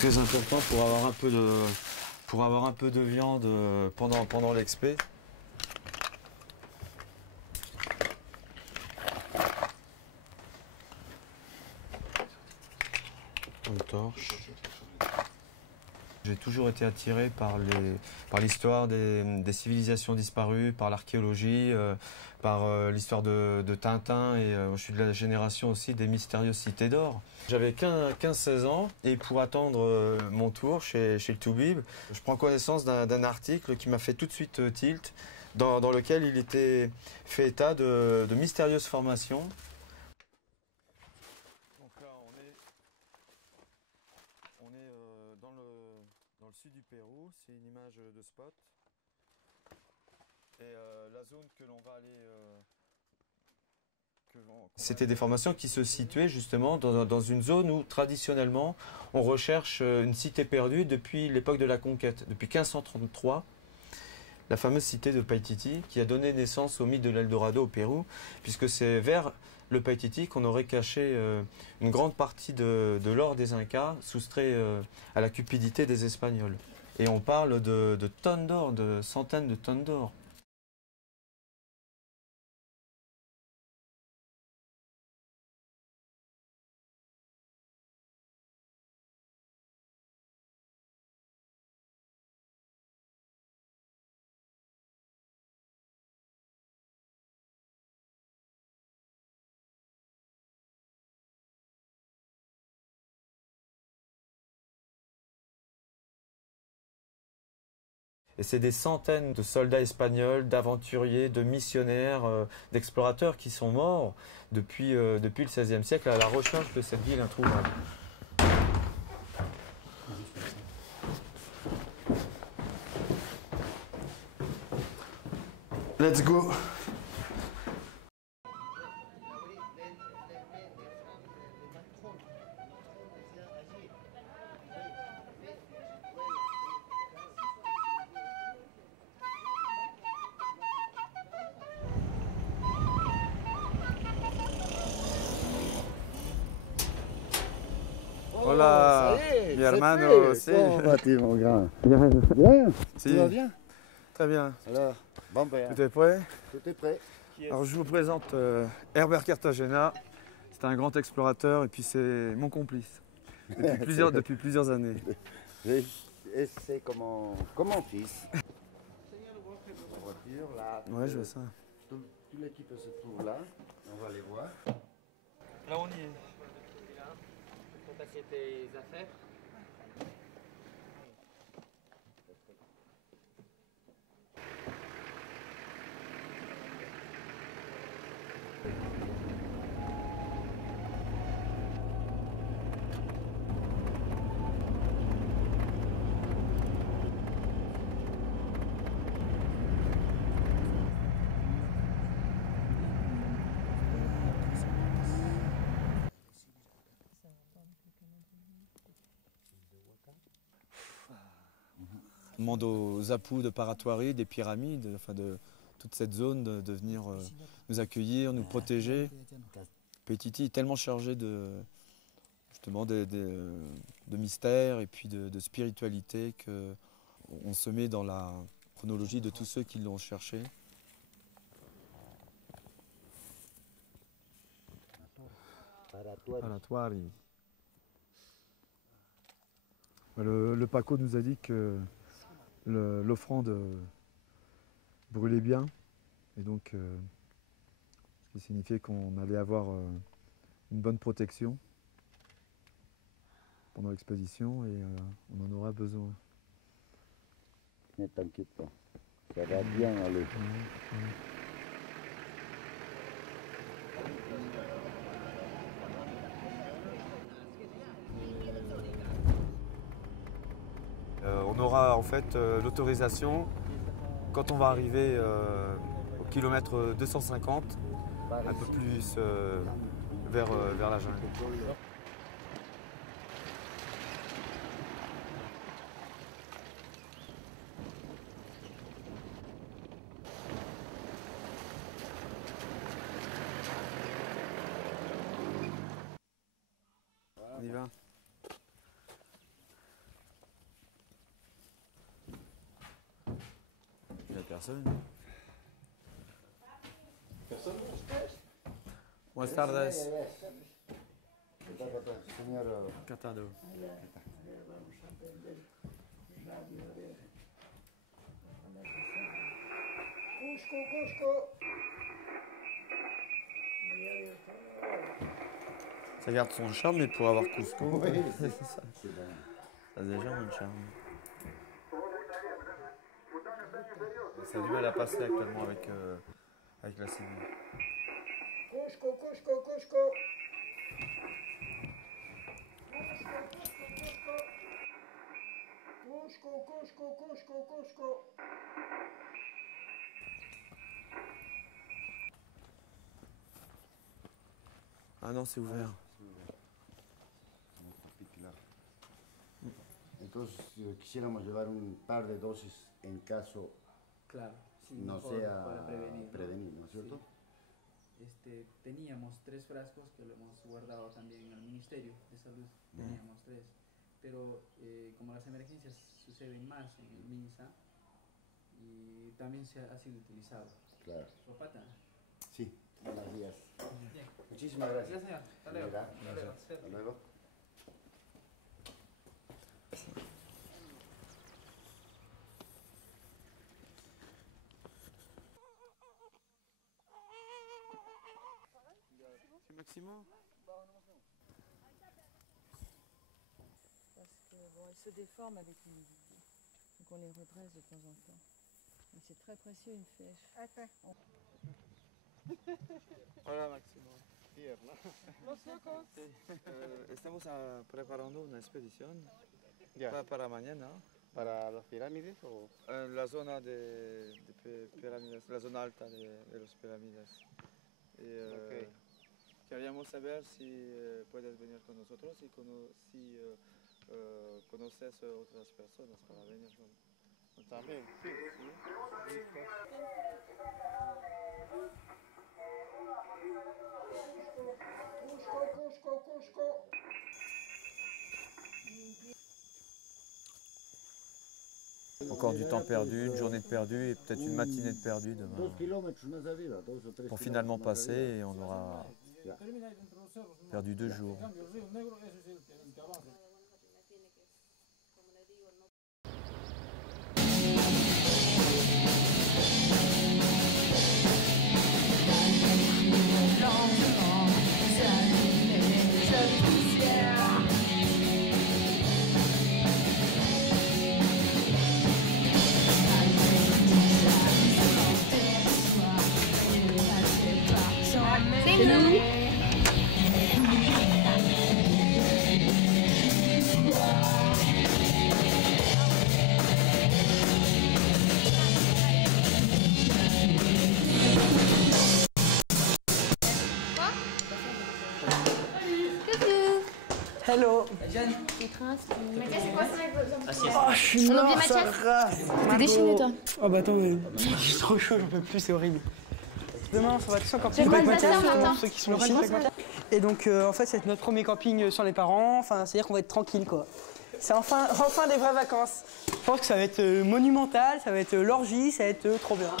Très important pour avoir un peu de viande pendant l'expé. Une torche. J'ai toujours été attiré par l'histoire des civilisations disparues, par l'archéologie, par l'histoire de Tintin, et je suis de la génération aussi des mystérieuses cités d'or. J'avais 15-16 ans, et pour attendre mon tour chez le Toubib, je prends connaissance d'un article qui m'a fait tout de suite tilt, dans lequel il était fait état de mystérieuses formations. Donc là, on est dans le sud du Pérou, c'est une image de spot. Et la zone que l'on va aller... C'était des formations qui se situaient justement dans une zone où traditionnellement on recherche une cité perdue depuis l'époque de la conquête, depuis 1533. La fameuse cité de Paititi qui a donné naissance au mythe de l'Eldorado au Pérou, puisque c'est vers le Paititi qu'on aurait caché une grande partie de l'or des Incas, soustrait à la cupidité des Espagnols. Et on parle de tonnes d'or, de centaines de tonnes d'or. Et c'est des centaines de soldats espagnols, d'aventuriers, de missionnaires, d'explorateurs qui sont morts depuis le XVIe siècle à la recherche de cette ville introuvable. Let's go! Hola, mi hermano, sí. Comment vas-tu, mon grand? Bien. Si. Tout va bien? Très bien. Alors, bon ben, Tout est prêt? tout est prêt. Alors je vous présente Herbert Cartagena. C'est un grand explorateur et puis c'est mon complice depuis plusieurs années. Et c'est comme mon fils. La voiture, là. Ouais, je vois ça. Toute l'équipe se trouve là. On va les voir. Là, on y est. Pour passer tes affaires. On demande aux Apous de Paratoari, des pyramides, enfin de toute cette zone de venir nous accueillir, nous protéger. Paititi est tellement chargé justement de mystère et puis de spiritualité qu'on se met dans la chronologie de tous ceux qui l'ont cherché. Paratoari. Le Paco nous a dit que l'offrande brûlait bien, et donc ce qui signifiait qu'on allait avoir une bonne protection pendant l'expédition, et on en aura besoin. Ne t'inquiète pas, ça va bien aller. On aura en fait l'autorisation quand on va arriver au kilomètre 250, un peu plus vers la jungle. On y va. Personne. Buenas tardes. Señor. Catado. Ça garde son charme, mais pour avoir Cusco, Oui, c'est ça. Ça a déjà un charme. Ça a du mal à passer actuellement avec la Séville. Cusco, Cusco, Cusco. Cusco, Cusco, Cusco, Cusco. Ah non, c'est ouvert. Entonces, quisiéramos llevar un par de dosis en caso Claro, sí, no mejor sea para prevenir, ¿no? ¿no es cierto? Sí. Teníamos 3 frascos que lo hemos guardado también en el Ministerio de Salud, teníamos 3, pero como las emergencias suceden más en el MINSA y también ha sido utilizado. Claro. ¿Sopata? Sí, buenos días. Muchísimas gracias. Gracias, señor. Hasta luego. Hasta luego. C'est Maximo? Parce que bon, elles se déforment avec l'humidité. Donc on les redresse de temps en temps. Mais c'est très précieux une flèche. Hola Maximo. Estamos preparando una expedición para mañana. ¿Para las pirámides o...? En la zona de pirámides, la zona alta de las pirámides. Y, queríamos saber si puedes venir con nosotros y si conoces otras personas para venir con También, sí. Cusco, Cusco, Cusco. Encore du temps perdu, une journée de perdu et peut-être une matinée de perdu demain. 2 kilómetros más arriba, 2 o 3 Pour finalement passer et on aura perdu 2 jours. Hello. Mathias, c'est quoi ça? Oh, je suis On a mort, oublié ça Mathias? rase. T'es déchaîné, toi. Oh bah attends, mais c'est trop chaud, j'en peux plus, c'est horrible. Demain, ça va tous encore plus Moi, avec je Mathias, vais faire, pour ceux qui sont ici. Et donc, en fait, c'est notre premier camping sans les parents. Enfin, c'est-à-dire qu'on va être tranquille, quoi. C'est enfin des vraies vacances. Je pense que ça va être monumental, ça va être l'orgie, ça va être trop bien.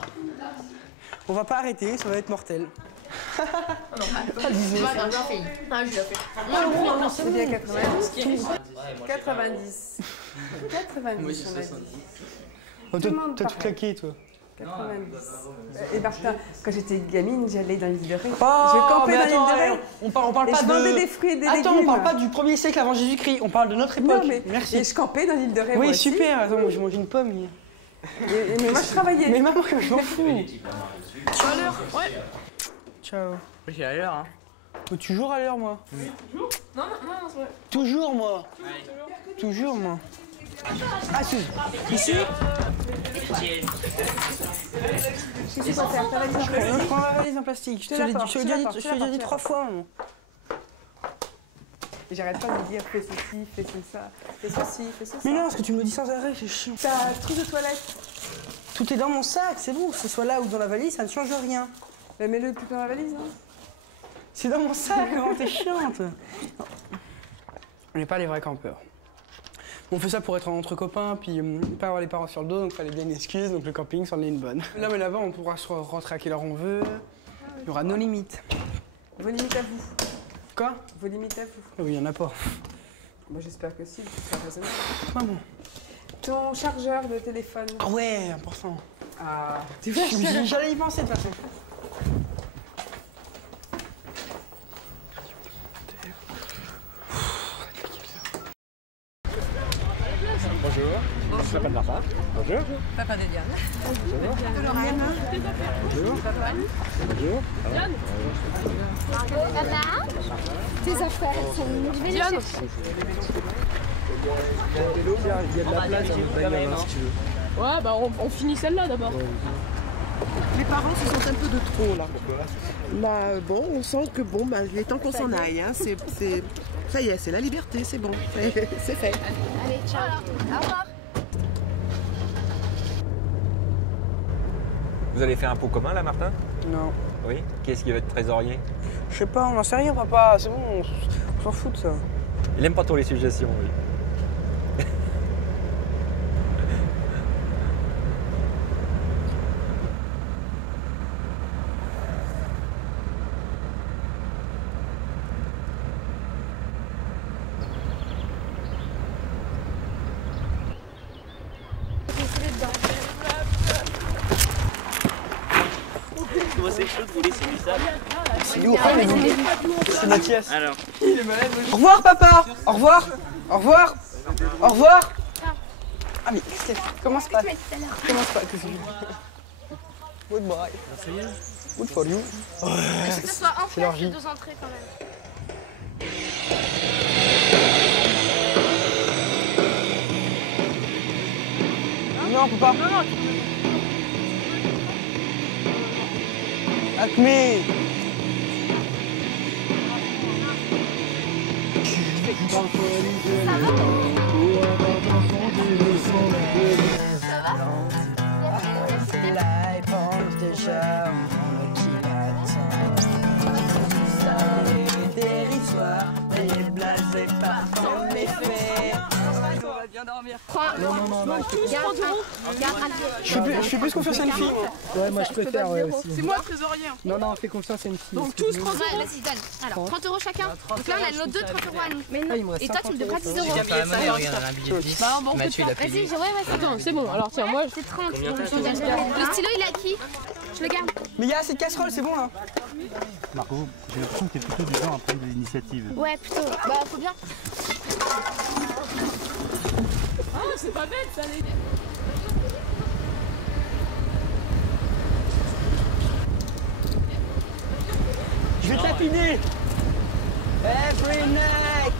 On va pas arrêter, ça va être mortel. Moi, attends, j'en fais. Ah, je l'ai fait. Non, c'est bien 90. 90. 90, on a dit. Oh, toi, tout claqué, toi. 90. Et Martin, quand j'étais gamine, j'allais dans l'île de Ré. Oh, je campais mais dans attends, l'île de Ré. on parle Et pas je de... vendais des fruits et des légumes. Attends, on parle pas du 1er siècle avant Jésus-Christ, on parle de notre époque. Non, mais merci. Et je campais dans l'île de Ré. Oui, moi super. Attends, moi, je mange une pomme. Mais moi, je travaillais. Mais maman, je m'en fous. Tu as l'heure? Ouais. Ciao. Oui, j'ai à l'heure, hein. Toujours à l'heure, moi. Non, c'est vrai. Toujours, moi. Toujours, moi. Ah, Suze. Ici. Je sais quoi faire. Ta valise en Je plastique. prends ma valise en plastique. Je te l'ai dit 3 fois, maman. Et j'arrête pas de me dire fais ceci, fais ça, fais ceci, fais ça. Mais non, parce que tu me le dis sans arrêt, c'est chiant. T'as trousse de toilette. Tout est dans mon sac, c'est bon. Que ce soit là ou dans la valise, ça ne change rien. Mais mets-le tout dans la valise, hein. C'est dans mon sac, comment t'es chiante. On n'est pas les vrais campeurs. On fait ça pour être entre copains, puis pas avoir les parents sur le dos, donc fallait bien une excuse, donc le camping c'en est une bonne. Là, mais là-bas, on pourra se rentrer à quelle heure on veut. Il y aura nos limites. Vos limites à vous. Quoi? Vos limites à vous. Oui, il y en a pas. Moi j'espère que si, c'est raisonnable. Ah bon? Ton chargeur de téléphone. Ah ouais, important. Ah, J'allais y penser de toute façon. Bonjour. Je m'appelle Martin. Bonjour. Papa de Diane. Bonjour. Bonjour. Bonjour. Papa, tes affaires, je vais les chercher. Il y a de la place dans notre bagnole, si tu veux. Ouais, bah on finit celle-là d'abord. Les parents se sentent un peu de trop là. Bah bon, on sent que bon, bah, il est temps qu'on s'en aille. Hein. Ça y est, c'est la liberté, c'est bon, c'est fait. Allez, ciao. Au revoir. Vous allez faire un pot commun là, Martin? Non. Oui? Qui est-ce qui va être trésorier? Je sais pas, on n'en sait rien, papa. C'est bon, on s'en fout de ça. Il aime pas trop les suggestions, oui. Comment c'est chaud de rouler sur du sable? C'est nous, c'est Mathias. Alors. Il est malade. Au revoir, papa. Au revoir. Au revoir. Au revoir. Ah mais commence pas. Commence pas. Goodbye. Good for you. Que ce soit en c'est leur vie. 2 entrées quand même. Non, papa. Non. Acme. La réponse déjà, on qui l'attend. C'est dérisoire, et blasé par ton effet. On va bien dormir. Non. Je fais plus confiance à une fille. Ouais, moi je préfère aussi. C'est moi trésorier. Non, fais confiance à une fille. Donc tous 30 Ouais, vas-y, donne. Alors, 30 € chacun. Donc là, on a nos 2 30 € à nous. Mais non. Et toi, tu me devras 10 €. Mathieu, il a Vas-y, ouais, c'est Attends, c'est bon, alors tiens, moi c'est 30. Le stylo, il est à qui? Je le garde. Mais il y a assez de casserole, c'est bon là. Margot, j'ai l'impression que t'es plutôt du genre à prendre de l'initiative. Ouais, plutôt. Bah, faut bien. Ah, c'est pas bête ça, les... Je vais tapiner. Every night.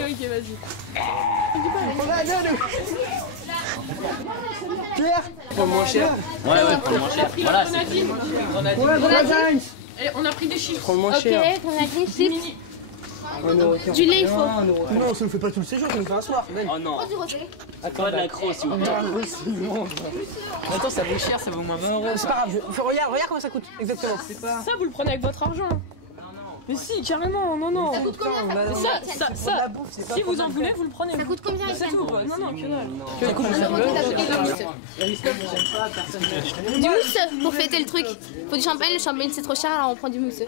Ok, vas-y. On a deux. Pierre. Prends le moins cher. Ouais, prends le moins cher. Voilà, Et on a pris des chiffres. Prends le moins cher. Ok, on a dit chiffres. Du lait, il faut. Non, ça ne fait pas tout le séjour, ça nous fait un soir. Oh non. Du rosé. Attends, de l'accro s'il vous plaît. Attends, ça vaut cher, ça vaut moins 20 €. C'est pas grave, regarde comment ça coûte, exactement. Ça, vous le prenez avec votre argent. Mais si, carrément, non. Ça coûte combien? Ça, si vous en voulez, vous le prenez. Ça coûte combien? C'est tout, quoi. Non, que dalle. Ça coûte du mousse pour fêter le truc. Faut du champagne, le champagne c'est trop cher, alors on prend du mousse. Eh,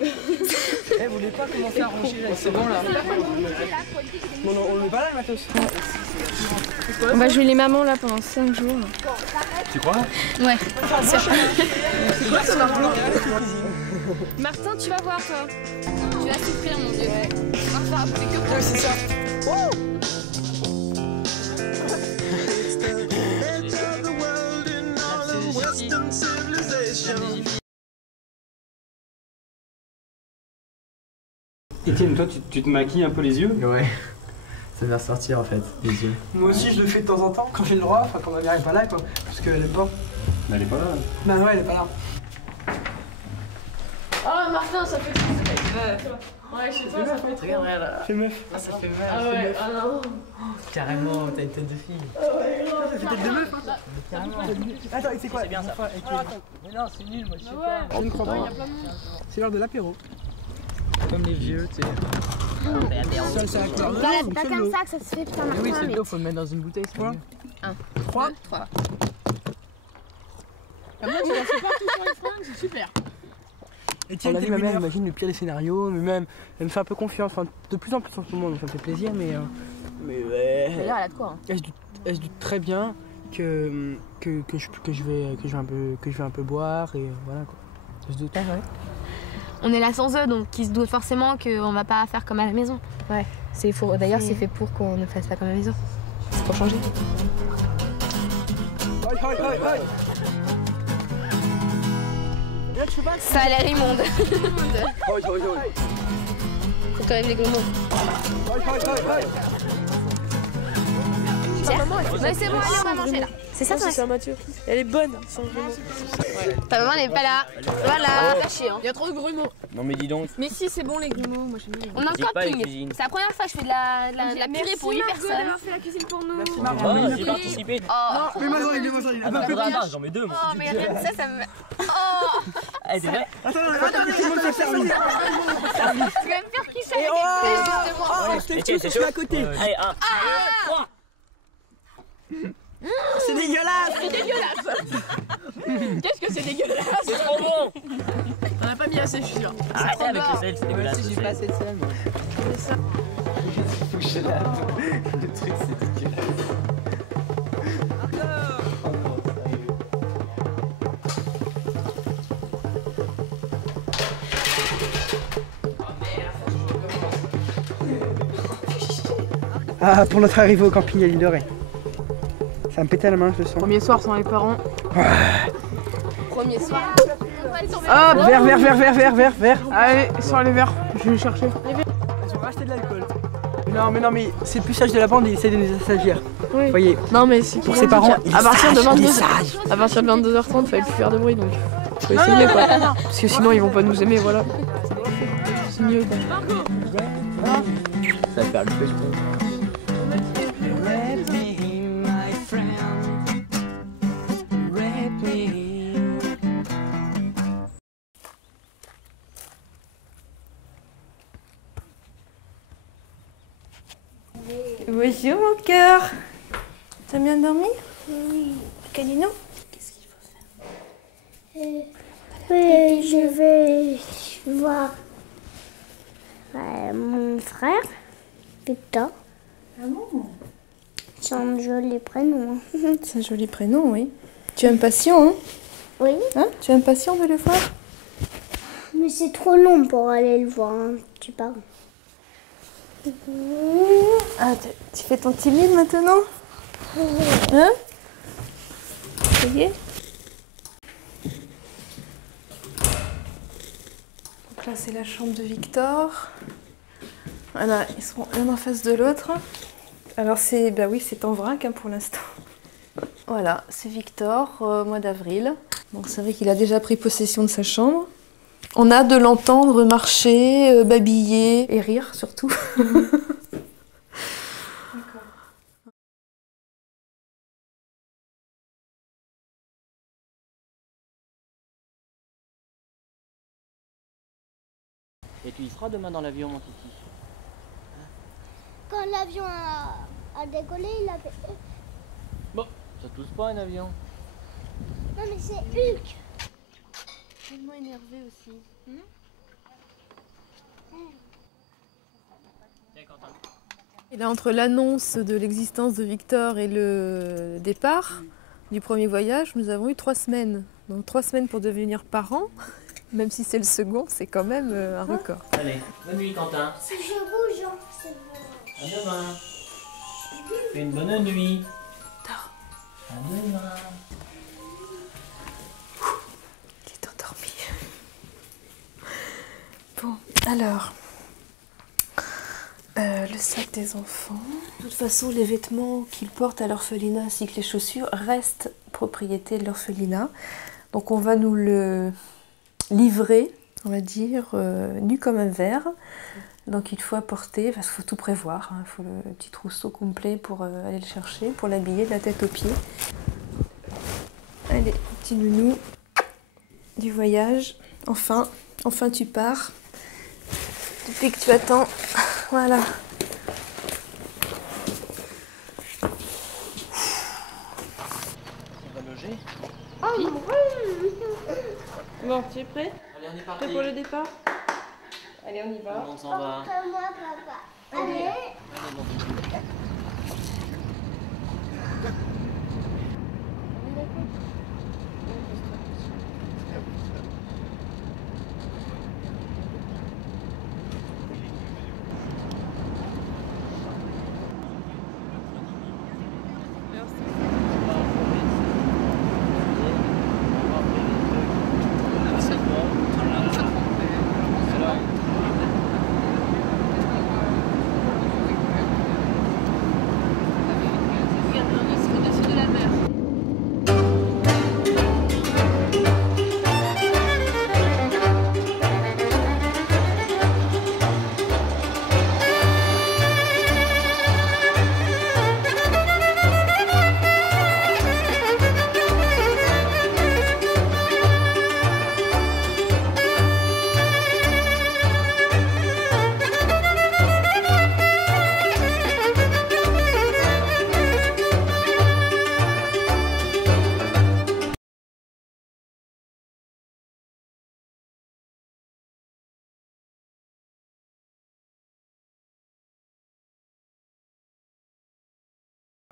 vous voulez pas commencer à ranger là? C'est bon là. Non, on le met pas là, le matos. On va jouer les mamans là pendant 5 jours. Tu crois? Ouais. C'est quoi ce argent? Martin, tu vas voir toi. Tu vas souffrir mon dieu. Enfin, c'est que pour c'est ça. Étienne, toi, tu te maquilles un peu les yeux? Ouais. Ça vient ressortir en fait, les yeux. Moi aussi, je le fais de temps en temps, quand j'ai le droit, enfin quand ma mère est pas là, quoi. Parce qu'elle aime pas. Mais elle est pas là. Bah ouais, elle est pas là. Ah, Martin, ça fait plaisir. Ouais, je sais pas, ça fait trop. Regarde là. Fais meuf. Ah, ça fait mal. Ah ouais, ah non. Carrément, t'as une tête de fille. Ah ouais, non. Ça fait tête de meuf, hein. Carrément. Attends, c'est quoi? C'est bien ça. Mais non, c'est nul, moi je sais pas. Je ne crois pas. Il y a plein de monde. C'est l'heure de l'apéro. Comme les vieux, tu sais. Ça, c'est acteur. Pas comme ça que ça se fait, putain, Martin. Oui, c'est de l'eau, faut le mettre dans une bouteille, c'est Quoi? mieux. 1, 3. 3. Moi, tu vas faire partout sur les fringues, c'est super. Et tiens, ma mère imagine le pire des scénarios, mais même, elle me fait un peu confiance, enfin, de plus en plus en ce moment, donc ça me fait plaisir, mais ouais. Mais là, elle a de quoi, hein. Elle se doute très bien que je vais un peu boire, et voilà quoi. Elle se doute. Ah ouais. On est là sans eux, donc ils se doutent forcément qu'on va pas faire comme à la maison. Ouais, c'est faux. D'ailleurs, c'est fait pour qu'on ne fasse pas comme à la maison. C'est pour changer. Ça a l'air immonde. Faut quand même les gros mots. Mais c'est bon, allez, on va manger là. C'est ça, c'est Saint-Mathieu. Elle est bonne, sans grumeaux. Ta maman n'est pas là. Voilà. Il y a trop de grumeaux. Non mais dis donc. Mais si, c'est bon les grumeaux. Moi j'aime bien. On a un camping. C'est la première fois que je fais de la purée pour 8 personnes. Merci Margot d'avoir fait la cuisine pour nous. Merci Oh, j'ai participé. Oh. Mais Mazorine. Ah bah faudra, j'en mets deux moi. Oh, mais rien de ça, ça me... Oh. Eh, c'est vrai. Attends, tout le monde s'est servi. C'est même pire qu'il s'est justement. Oh, je suis à côté. Allez, 1, 2, 3. C'est dégueulasse. C'est dégueulasse. Qu'est-ce que c'est dégueulasse? C'est trop bon. On a pas mis assez, je suis sûr. Arrêtez avec le sel, c'est dégueulasse. Moi aussi, j'ai pas assez de sel, moi. C'est ça. Touchez là. Le truc, c'est dégueulasse. Ah, pour notre arrivée au camping à l'île de Ré. Ça me pétait la main, je le sens. Premier soir sans les parents. Premier soir. Ah, verre. Allez, sors les verres. Je vais les chercher. Ils ont racheté de l'alcool. Non, mais c'est le plus sage de la bande, il essaie de nous assagir. Oui. Vous voyez. Non, mais c'est pour ses parents. À partir de 22h30, fallait plus faire de bruit, donc faut essayer quoi. Parce que sinon, ils vont pas nous aimer, voilà. C'est mieux quoi. Ça va faire le plus. Bonjour mon cœur. T'as bien dormi? Oui. Calino? Qu'est-ce qu'il faut faire? Oui, je vais voir mon frère, Victor. Ah bon? C'est un joli prénom. C'est un joli prénom, oui. Tu es impatient, hein? Oui. Hein? Tu es impatient de le voir? Mais c'est trop long pour aller le voir, hein, tu parles. Ah, tu fais ton timide maintenant? Hein? Ça y est? Donc là, c'est la chambre de Victor. Voilà, ils sont l'un en face de l'autre. Alors c'est, bah oui, c'est en vrac hein, pour l'instant. Voilà, c'est Victor, mois d'avril. Donc c'est vrai qu'il a déjà pris possession de sa chambre. On a de l'entendre marcher, babiller et rire surtout. Et tu y seras demain dans l'avion, mon kiki? Quand l'avion a décollé, il a fait... Bon, ça tousse pas un avion. Non mais c'est Hulk. Tellement énervé aussi. Et là, entre l'annonce de l'existence de Victor et le départ du premier voyage, nous avons eu 3 semaines. Donc 3 semaines pour devenir parents, même si c'est le second, c'est quand même un record. Allez, bonne nuit Quentin. Si je bouge, hein, c'est bon. À demain. Fais une bonne nuit. À demain. Il est endormi. Bon, alors... le sac des enfants. De toute façon, les vêtements qu'ils portent à l'orphelinat ainsi que les chaussures restent propriété de l'orphelinat. Donc on va nous le livrer on va dire, nu comme un verre. Donc il faut apporter, il faut tout prévoir, il faut le petit trousseau complet pour aller le chercher, pour l'habiller de la tête aux pieds. Allez, petit nounou du voyage. Enfin tu pars. Depuis que tu attends, voilà. On va loger. Bon, tu es prêt? Allez, on est parti. Prêt pour le départ? Allez, on y va. On s'en va. Moi, papa. Allez.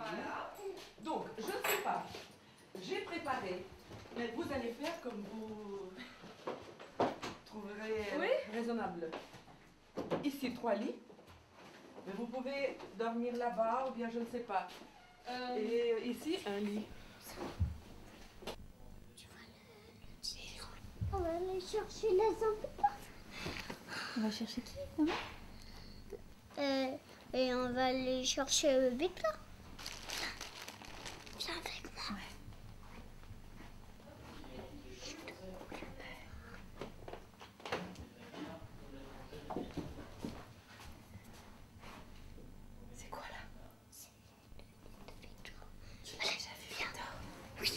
Voilà. Donc, je ne sais pas. J'ai préparé, mais vous allez faire comme vous trouverez raisonnable. Ici, 3 lits. Mais vous pouvez dormir là-bas ou bien je ne sais pas. Et ici, un lit. On va aller chercher les enfants. On va chercher qui, maman? Et on va aller chercher Victor. Viens avec moi. C'est quoi là? Tu l'as déjà vu, Victor? Oui.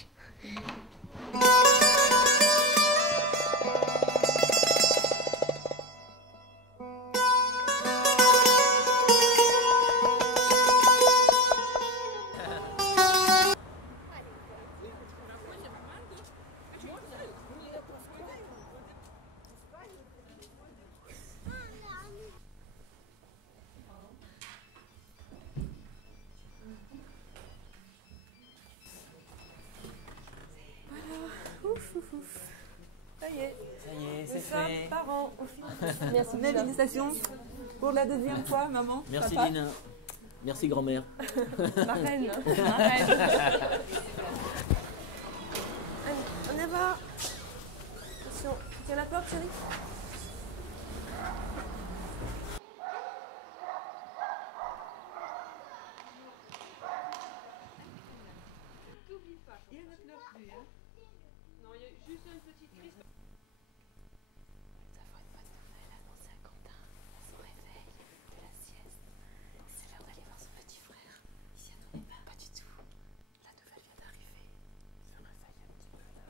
Ça y est. Ça y est, c'est Nous sommes fait. parents. Merci. Félicitations pour la deuxième fois, maman. Merci papa. Lina. Merci grand-mère. Ma reine. Allez, on y va. Attention, tiens la porte, chérie. Il y en a pleure plus, hein. Non, il y a juste une petite crise. Nous avons une bonne nouvelle annoncée à Quentin à son réveil de la sieste. C'est l'heure d'aller voir son petit frère. Il s'y attendait pas du tout. La nouvelle vient d'arriver. Il se réveille un petit peu là.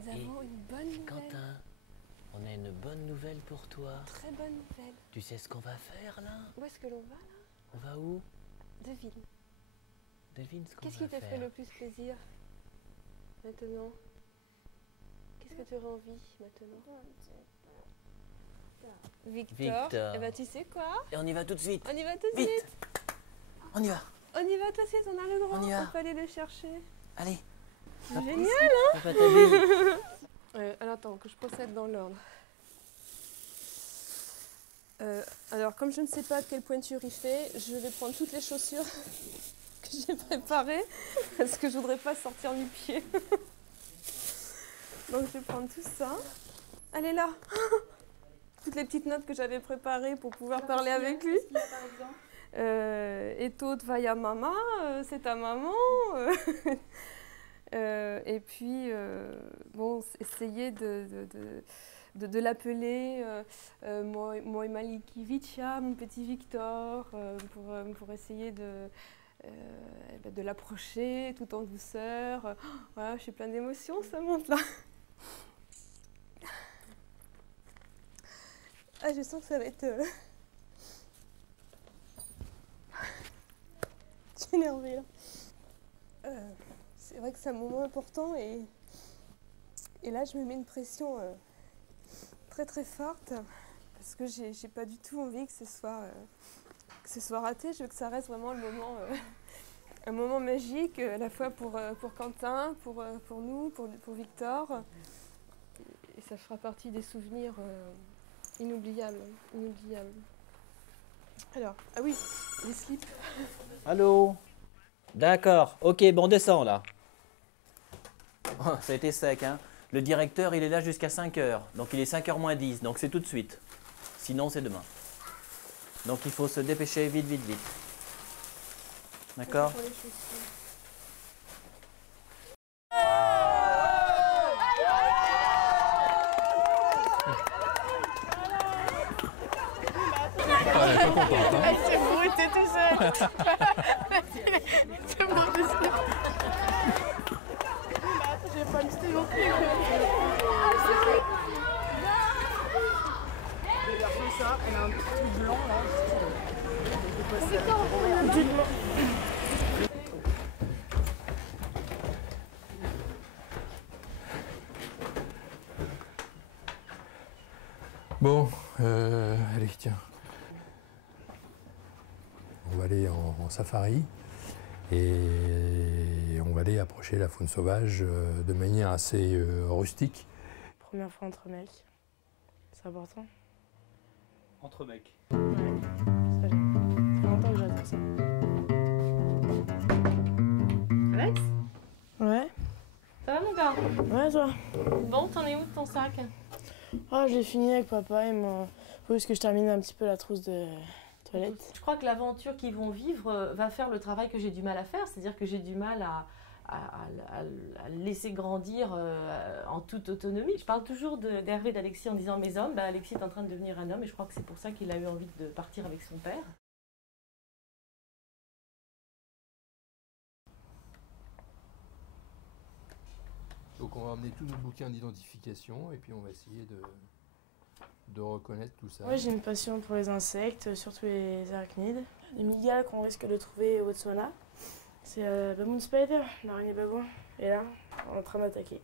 Nous avons une bonne nouvelle. Quentin, on a une bonne nouvelle pour toi. Très bonne nouvelle. Tu sais ce qu'on va faire là? Où est-ce que l'on va là? On va où? Devine. Devine ce qu'on va Qu'est-ce qui te faire. fait le plus plaisir maintenant? Qu'est-ce que tu aurais envie maintenant? Victor. Victor. Eh ben tu sais quoi? Et on y va tout de suite. On y va tout de Vite. suite. On y va. On y va tout de suite, on a le droit. On y va. peut aller le chercher. Allez. C'est génial, hein? Papa t'habille. Alors attends, que je procède dans l'ordre. Alors comme je ne sais pas quelle pointure il fait, je vais prendre toutes les chaussures que j'ai préparées parce que je voudrais pas sortir mes pieds. Donc je vais prendre tout ça. Elle est là. Toutes les petites notes que j'avais préparées pour pouvoir parler avec lui. Et toute va à maman, c'est ta maman. Et puis, bon, essayer de l'appeler Moi Malikivicha, mon petit Victor, pour essayer de l'approcher tout en douceur. Voilà, je suis pleine d'émotions, ça monte là. Ah, je sens que ça va être... Je suis énervée là. C'est vrai que c'est un moment important et là je me mets une pression très très forte parce que j'ai pas du tout envie que ce soit raté. Je veux que ça reste vraiment le moment, un moment magique à la fois pour Quentin, pour nous, pour Victor, et ça fera partie des souvenirs inoubliables. Alors, ah oui, les slips. Allô? D'accord, ok, bon, descend là. Oh, ça a été sec, hein. Le directeur, il est là jusqu'à 5 h. Donc il est 5 h moins 10, donc c'est tout de suite. Sinon, c'est demain. Donc il faut se dépêcher vite, vite, vite. D'accord? C'est bon, t'es tout seul. C'est bon, t'es seul. J'ai pas le style non plus. Elle a fait ça, elle a un petit truc blanc là. Bon, allez, tiens. On va aller en safari et on va aller approcher la faune sauvage de manière assez rustique. Première fois entre mecs, c'est important. Entre mecs. Ouais, ça fait longtemps que j'attends ça. Alex? Ouais. Ça va mon gars? Ouais, toi? Bon, t'en es où de ton sac? Oh, j'ai fini avec papa et moi. Faut juste que je termine un petit peu la trousse de toilette. Je crois que l'aventure qu'ils vont vivre va faire le travail que j'ai du mal à faire, c'est-à-dire que j'ai du mal à le laisser grandir en toute autonomie. Je parle toujours d'Hervé et d'Alexis en disant mes hommes. Alexis est en train de devenir un homme et je crois que c'est pour ça qu'il a eu envie de partir avec son père. Donc on va emmener tous nos bouquins d'identification et puis on va essayer de reconnaître tout ça. Moi j'ai une passion pour les insectes, surtout les arachnides. Les mygales qu'on risque de trouver au Botswana, c'est Baboon Spider, l'araignée babouin. Et là, on est en train d'attaquer.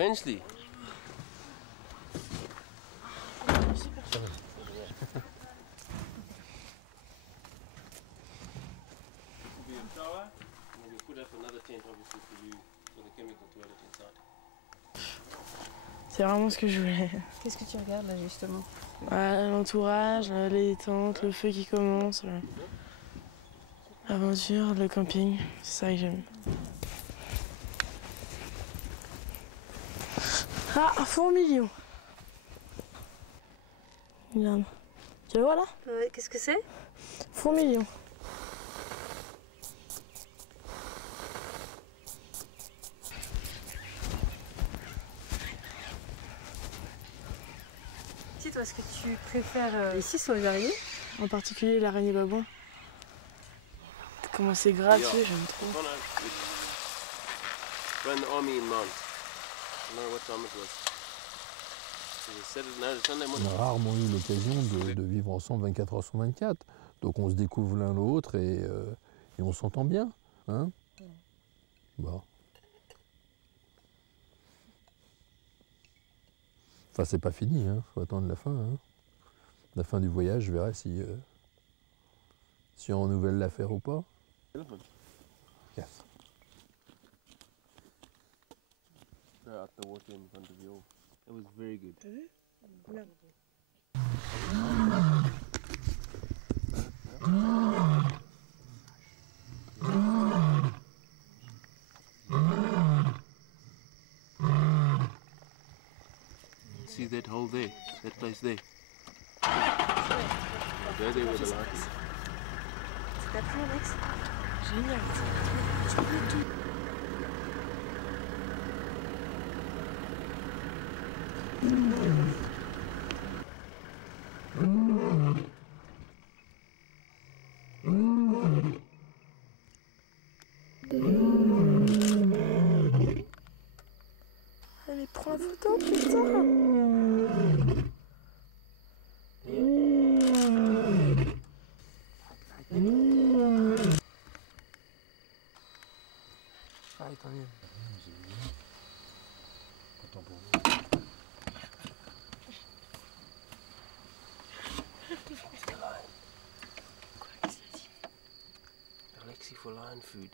Eventually. C'est vraiment ce que je voulais. Qu'est-ce que tu regardes là justement? L'entourage, les tentes, le feu qui commence, l'aventure, le camping, c'est ça que j'aime. Ah, un fourmilion. Regarde. Tu le vois là? Ouais, qu'est-ce que c'est? Fourmilion. Si toi, est-ce que tu préfères ici sur les araignées? En particulier l'araignée babouin. Comment c'est gratuit, j'aime trop. On a rarement eu l'occasion de vivre ensemble 24 heures sur 24. Donc on se découvre l'un l'autre et on s'entend bien. Hein? Bon. Enfin, c'est pas fini, hein. Faut attendre la fin. Hein. La fin du voyage, je verrai si on renouvelle l'affaire ou pas. Yes. At the water in front of you. It was very good. See that hole there, that place there. There they were the last. T'as pris Alex? Génial. Tu peux tout. Allez, prends la photo, putain. Allez, tant mieux. Content pour vous. Alexi for lion food.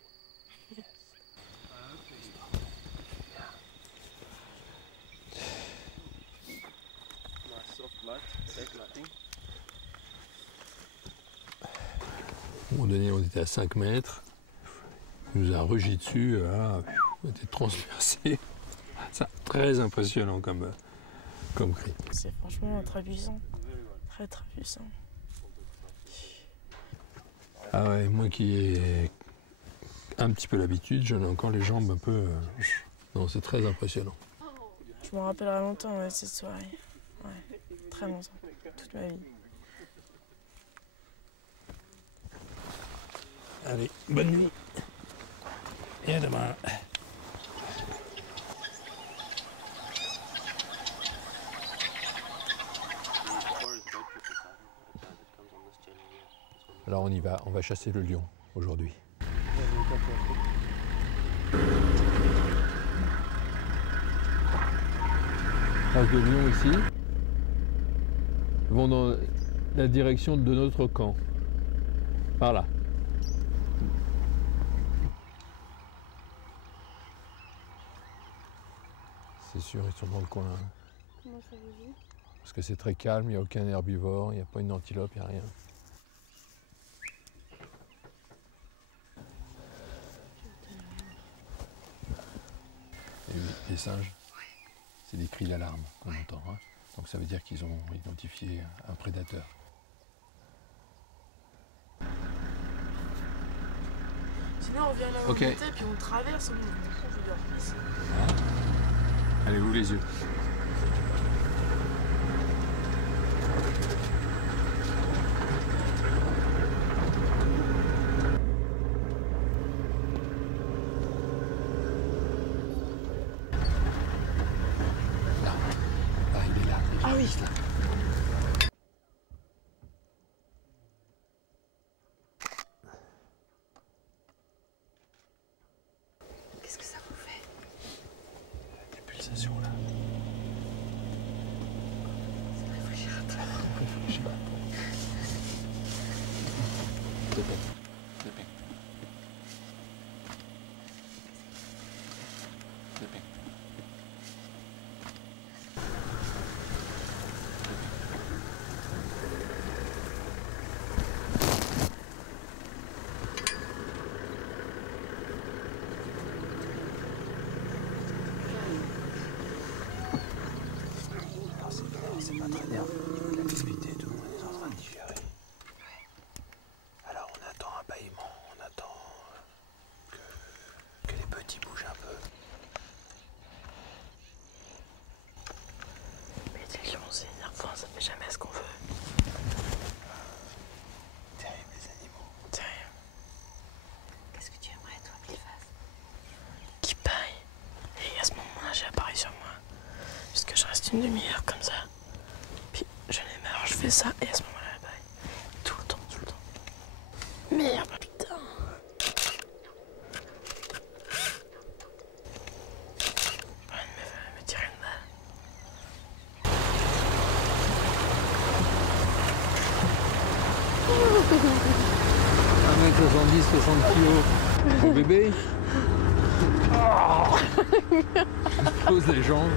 Yes. Nice soft light, safe lighting. À un moment donné, on était à 5 mètres. Il nous a rugi dessus, on était transpercé. C'est très impressionnant comme cri. C'est franchement très puissant. Très très puissant. Ah ouais, moi qui ai un petit peu l'habitude, j'en ai encore les jambes un peu... Non, c'est très impressionnant. Je m'en rappellerai longtemps, ouais, cette soirée. Ouais, très longtemps. Toute ma vie. Allez, bonne nuit. Et à demain. Alors on y va, on va chasser le lion aujourd'hui. Traces de lion ici vont dans la direction de notre camp. Par là. C'est sûr, ils sont dans le coin. Comment ça vous dit? Parce que c'est très calme, il n'y a aucun herbivore, il n'y a pas une antilope, il n'y a rien. Et les singes, c'est des cris d'alarme qu'on entend. Hein. Donc ça veut dire qu'ils ont identifié un prédateur. Sinon, on vient là, Ok. et puis on traverse. Je veux dire, ici. Allez, ouvre les yeux. Là, il est là. Ah oui. Là. Qu'est-ce que ça vous fait? Des pulsations là. C'est réfléchir à toi. Réfléchis pas. Dépêche. Dépêche. Dépêche. C'est pas très bien. L'activité, tout le monde est en train de digérer. Alors on attend un bâillement, on attend que les petits bougent un peu. Mais les lions, c'est énervant, ça fait jamais ce qu'on veut. Terrible les animaux. Terrible. Qu'est-ce que tu aimerais, toi, qu'il fasse? Qu'il paille. Et à ce moment-là, j'ai apparu sur moi. Parce que je reste une demi-heure comme ça. Puis je les meurs, je fais ça, et à ce moment-là, elle baille. Tout le temps, tout le temps. Merde, putain. J'ai pas envie de me tirer une balle. 70-60 kilos au bébé. Je pose les jambes.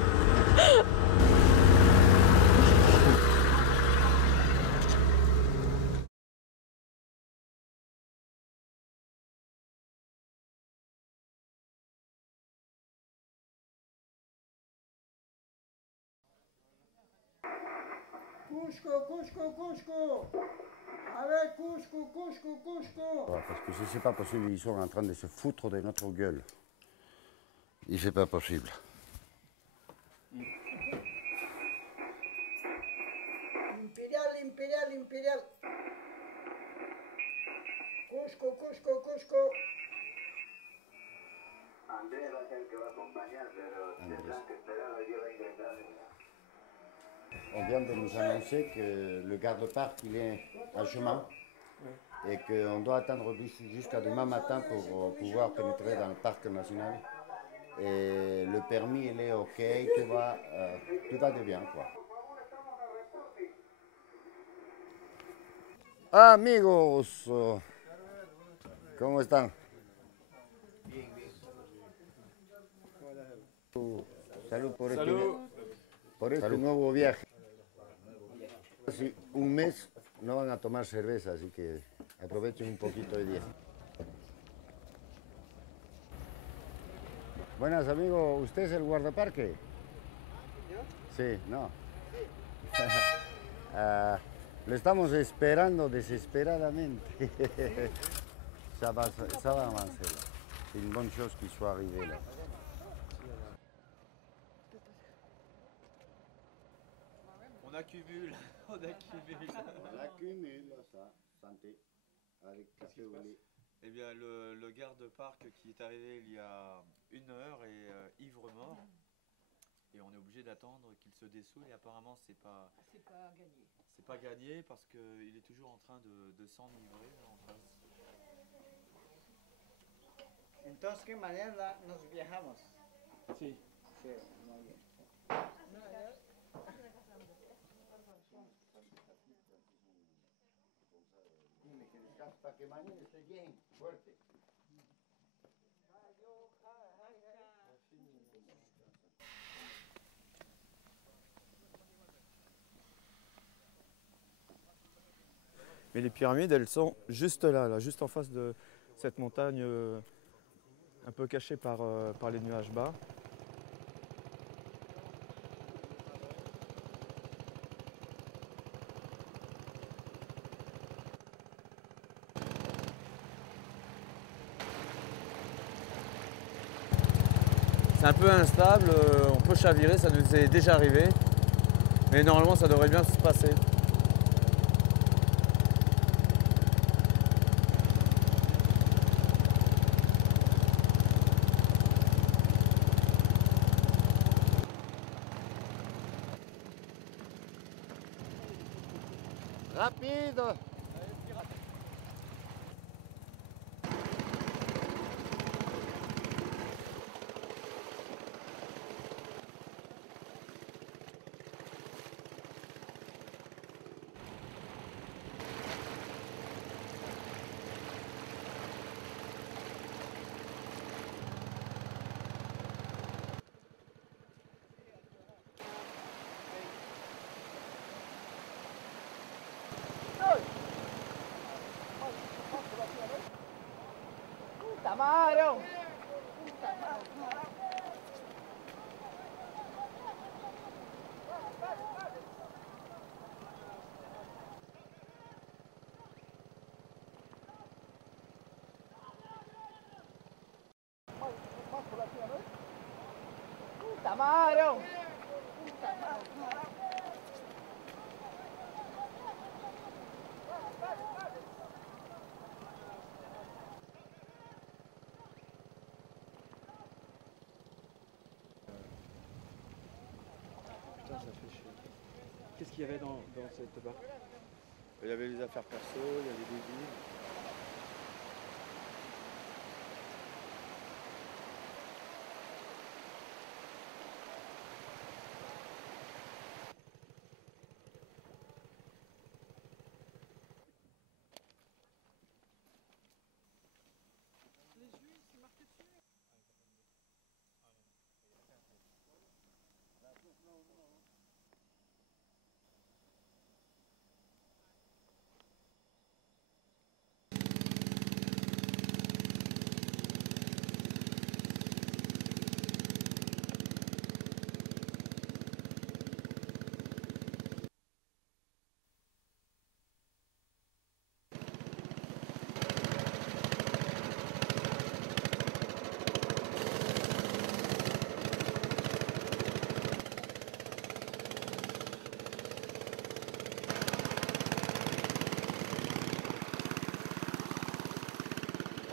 Parce que si c'est pas possible, ils sont en train de se foutre de notre gueule. Et c'est pas possible. Imperial. Cusco. Andrés va a ser el que va a acompañar, pero tendrán que esperar a llevar a intentar. On vient de nous annoncer que le garde-parc il est en chemin et qu'on doit attendre jusqu'à demain matin pour pouvoir pénétrer dans le parc national. Et le permis il est ok, tout va de bien quoi. Amigos, ¿cómo están? Salud por este nuevo viaje. Casi un mes no van a tomar cerveza, así que aprovechen un poquito de día. Buenas amigos, ¿usted es el guardaparque? ¿Yo? Sí, no. Lo estamos esperando desesperadamente. Ça va avancer là. C'est une bonne chose qu'il soit arrivé là. On accumule. On accumule ça. Santé. Avec café au lait. Eh bien, le garde-parc qui est arrivé il y a 1 heure est ivre mort. Et on est obligé d'attendre qu'il se dessoule et apparemment c'est pas gagné. C'est pas gagné parce qu'il est toujours en train de s'enivrer en face. Entonces, ¿qué manera nos viajamos? Sí. Sí, muy bien. Dile que descanse para que mañana esté bien, fuerte. Mais les pyramides, elles sont juste là, juste en face de cette montagne un peu cachée par les nuages bas. C'est un peu instable, on peut chavirer, ça nous est déjà arrivé. Mais normalement, ça devrait bien se passer. Rapide! Camarão! Camarão! Qu'est-ce qu'il y avait dans cette barque? Il y avait les affaires perso, il y avait des livres.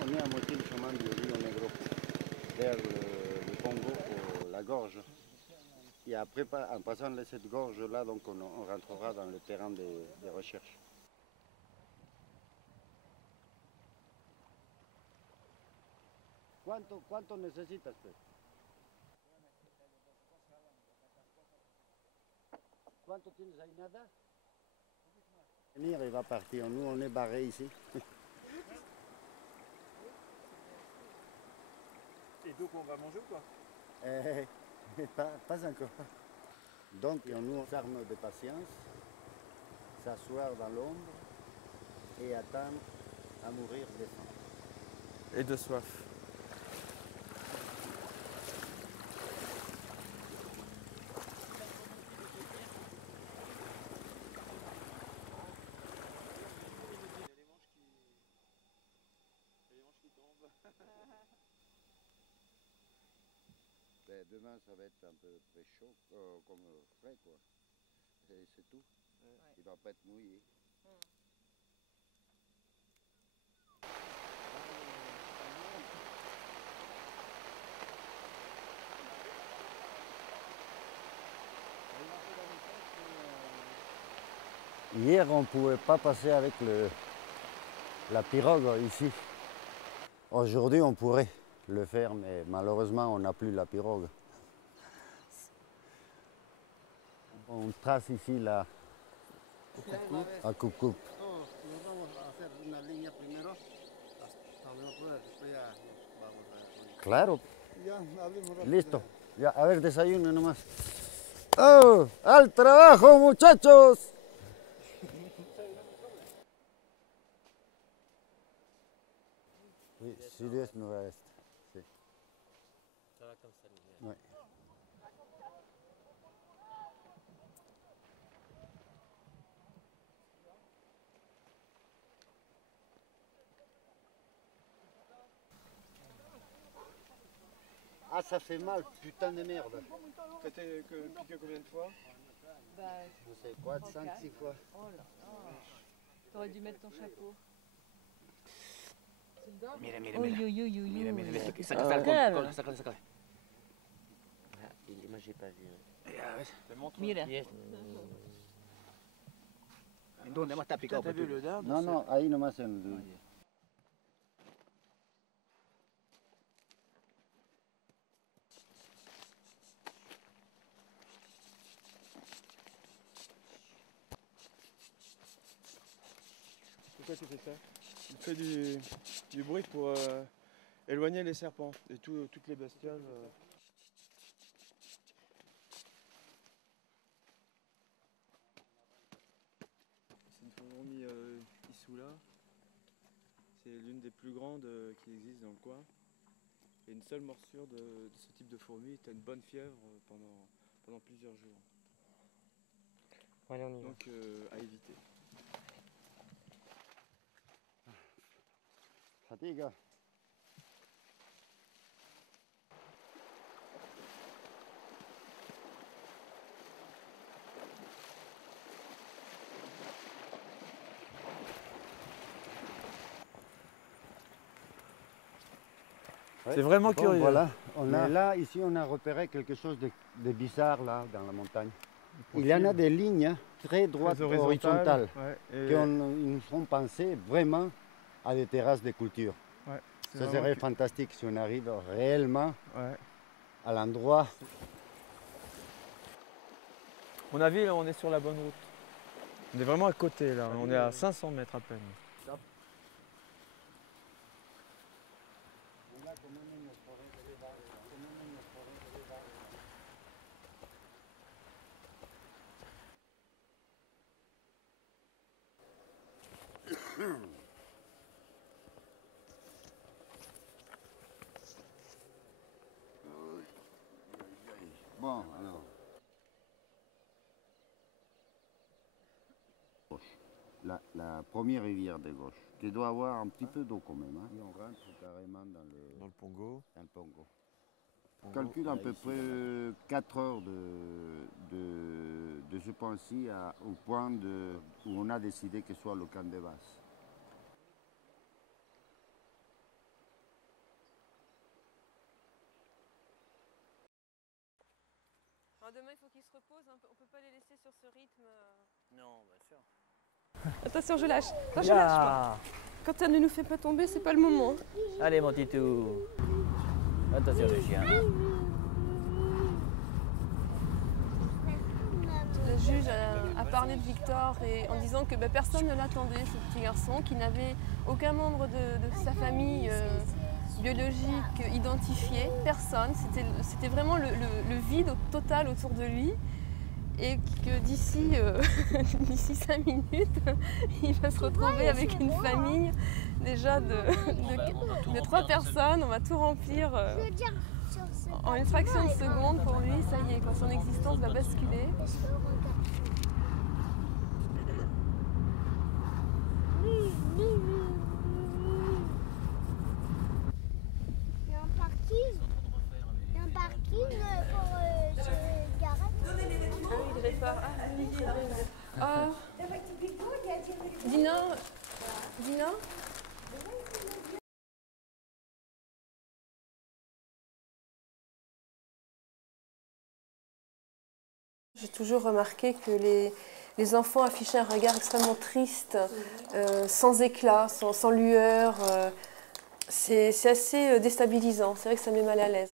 on est à moitié du chemin du Rio Negro, vers le Congo pour la gorge. Et après, en passant cette gorge-là, donc on rentrera dans le terrain des recherches. ¿Cuánto necesitas, pues? ¿Cuánto tienes ahí? ¿Nada? Venir, il va partir. Nous, on est barrés ici. Et donc on va manger ou quoi? Pas encore. Donc, on nous s'arme de patience, s'asseoir dans l'ombre et attendre à mourir de faim. Et de soif. Demain, ça va être un peu très chaud, comme frais, quoi. C'est tout. Ouais. Il ne va pas être mouillé. Hier, on ne pouvait pas passer avec la pirogue ici. Aujourd'hui, on pourrait le faire, mais malheureusement, on n'a plus la pirogue. On trace ici la Cucup. Claro. Listo. Ya, a ver, desayuno nomás. ¡Oh! ¡Al trabajo, muchachos! Oui, sud-est, nord-est. Ça va comme ça, oui. Ah, ça fait mal, putain de merde. T'as été piqué combien de fois? Je sais quoi, 5-6 fois. Oh là là. T'aurais dû mettre ton chapeau. Mira, mira, Uy, mira. uy, uy, uy, Mira, uy. mira, mira. Ah, Saca, claro. saca. Moi, j'ai pas vu. Mira. ¿Dónde más está picado? T'as vu le dard? Non, non, ahí nomás en... Pourquoi tu fais ça? Il fait du bruit pour éloigner les serpents et toutes les bestioles. C'est une fourmi Issoula. C'est l'une des plus grandes qui existent dans le coin. Et une seule morsure de ce type de fourmi, tu as une bonne fièvre pendant plusieurs jours. Allez, on y va. Donc à éviter. Fatiga. C'est vraiment curieux. Voilà, là, ici, on a repéré quelque chose de bizarre là, dans la montagne. Il y en a des lignes très droites, horizontales, qui nous font penser vraiment à des terrasses de culture. Ouais, ça serait fantastique si on arrive réellement à l'endroit. À mon avis, là, on est sur la bonne route. On est vraiment à côté, là. On est à 500 mètres à peine. Bon, alors. La première rivière de gauche, qui doit avoir un petit peu d'eau quand même. Hein. Et on rentre carrément dans le Pongo. Dans le Pongo. On calcule à peu près 4 heures de ce point-ci au point où on a décidé que soit le camp de base. Alors demain, il faut qu'ils se reposent, hein. On peut pas les laisser sur ce rythme. Non, bien sûr. Attention, je lâche. Attends, je lâche pas. Quand elle ne nous fait pas tomber, c'est pas le moment. Allez, mon titou. Attention, le chien. Le juge a parlé de Victor en disant que personne ne l'attendait, ce petit garçon, qu'il n'avait aucun membre de sa famille biologique identifié, personne. C'était vraiment le vide total autour de lui. Et que d'ici 5 minutes, il va se retrouver avec une famille déjà de 3 personnes. On va tout remplir en une fraction de seconde. Pour lui, ça y est, quand son existence va basculer. Il y a un parking. Il y a un parking pour se garer. Il répare. Dina. J'ai toujours remarqué que les enfants affichaient un regard extrêmement triste, sans éclat, sans lueur. C'est assez déstabilisant. C'est vrai que ça me met mal à l'aise.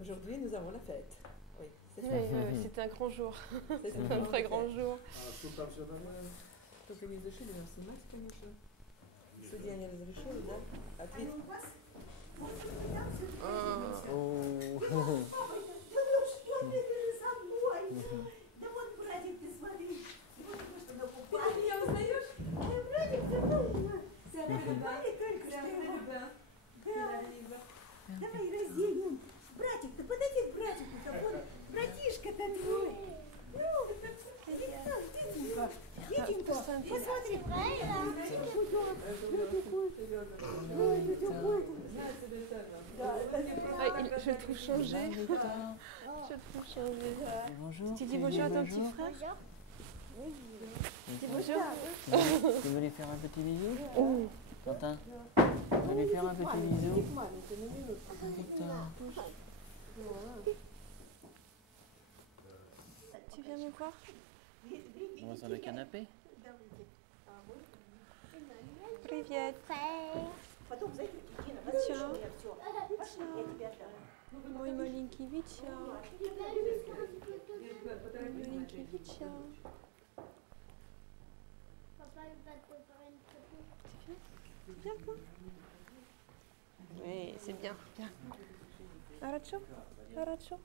Aujourd'hui, nous avons la fête. Oui, c'est ça. C'était un grand jour. C'était un très grand jour. Только не зашили нас снимать, конечно. Судья не разрешил, да? Ответ. Да вот, братик, ты смотри. Вот что на кухне. Ты меня узнаешь? Братик, ты только что. Давай разденем. Братик-то, подойди к братику-то. Вот, братишка-то твой. Ну, Витенька, посмотри. Je vais tout changer. Je vais tout changer. Bonjour. Tu dis bonjour à ton petit frère? Dis bonjour. Tu veux lui faire un petit bisou? Quentin, tu veux lui faire un petit bisou? Tu viens me voir? On va sur le canapé? Привет. Мой маленький Витя. Маленький Витя. Papa, il va te faire une photo. C'est bien quoi? Oui, c'est bien. Bien. Aracho? Aracho?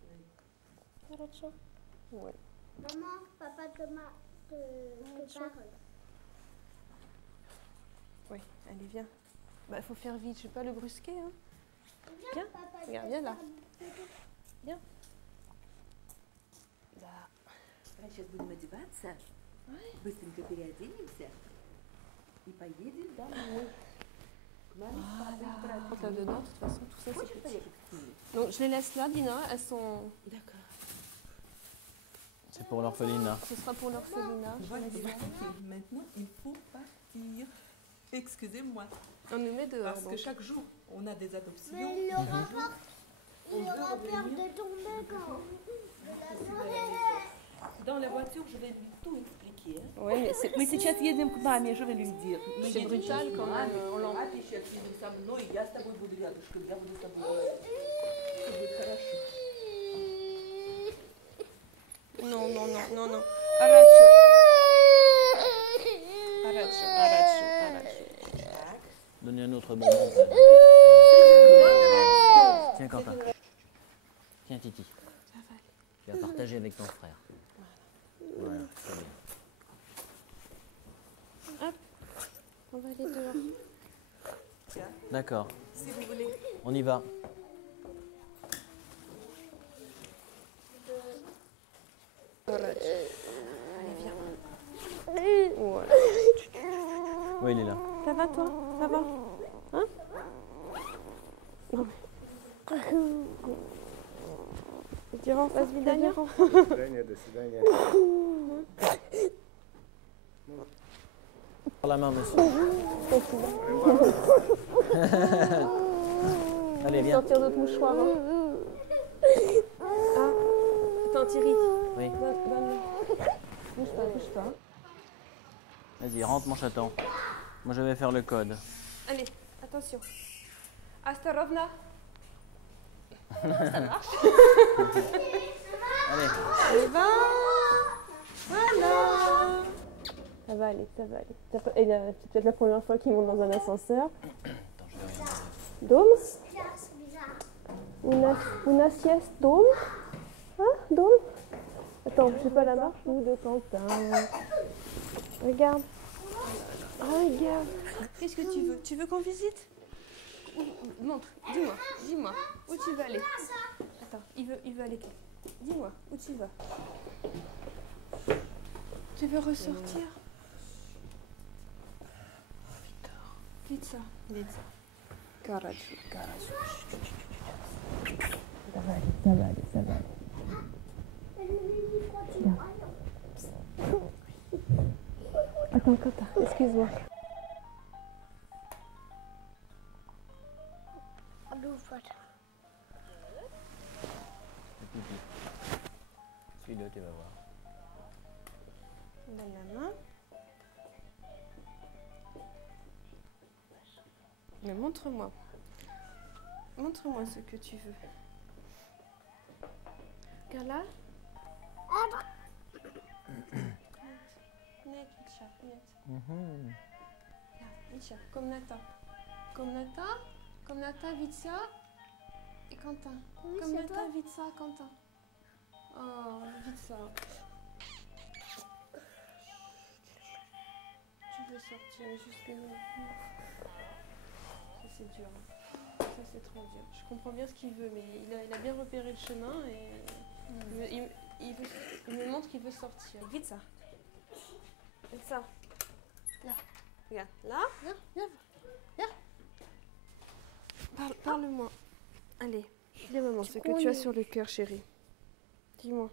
Aracho? Ouais. Maman, papa te parle. Oui, allez, viens. Bah, faut faire vite, je vais pas le brusquer. Hein. Viens, papa, regarde, viens là. Viens. Да. Сейчас будем одеваться. Быстренько переоденемся. И поедем домой. Là dedans, de toute façon, tout ça c'est petit. Donc je les laisse là, Dina, elles sont. D'accord. C'est pour l'orphelinat. Ce sera pour l'orphelinat. Maintenant, il faut partir. Excusez-moi. On nous met dehors. Parce que chaque jour, on a des adoptions. Mais il aura peur de tomber quand. Dans la voiture, je vais lui tout expliquer. Hein. Oui, mais c'est. Мы сейчас едем к маме, je vais lui dire. C'est brutal quand même. On l'en. А ты сейчас едем со мной, я с тобой буду рядышком, я буду с тобой. Все будет хорошо. Non, non, non, non, non. Aracho. Aracho, Aracho, Aracho. Donnez un autre bonbon. Tiens, Quentin. Tiens, Titi. Tu vas partager avec ton frère. Voilà, très bien. Hop, on va aller dehors. D'accord. Si vous voulez. On y va. Allez, viens. Ouais. Oui, il est là. Ça va toi? Ça va? Hein? Non mais... До свидания. До свидания, до свидания. Par la main, monsieur. Allez, viens. Sortir d'autres mouchoirs. Hein. Ah. Attends, Thierry. Oui. Donne-le. Bouge pas, bouge pas. Vas-y, rentre mon chaton. Moi, je vais faire le code. Allez, attention. Astarovna. Ça marche. Allez. Allez, va. Voilà. Ça va aller, ça va aller. Et c'est peut-être la première fois qu'il monte dans un ascenseur. Dôme. Una sieste dôme. Hein, dôme. Attends, je sais pas la marche ou de Quentin. Regarde. Regarde. Qu'est-ce que tu veux? Tu veux qu'on visite? Montre, dis-moi, où tu veux aller? Attends, il veut aller. Dis-moi, où tu vas? Tu veux ressortir? Vite ça. Karaju. Ça va aller. Attends, excuse-moi. Suis-le, tu vas voir. Donne la main. Mais montre-moi. Montre-moi ce que tu veux. Regarde là. Net, Misha, net. Là, Misha, comme Nata. Comme Nata, Vitsa et Quentin. Oui, comme c'est Nata, toi. Vitsa, Quentin. Oh, Vitsa. Tu veux sortir jusque nous. Ça c'est dur. Ça c'est trop dur. Je comprends bien ce qu'il veut, mais il a bien repéré le chemin et il me montre qu'il veut sortir. Vite ça. Vite ça. Là. Regarde. Là. Viens. Parle-moi. Allez. Dis à maman ce que tu as sur le cœur, chérie. Dis-moi.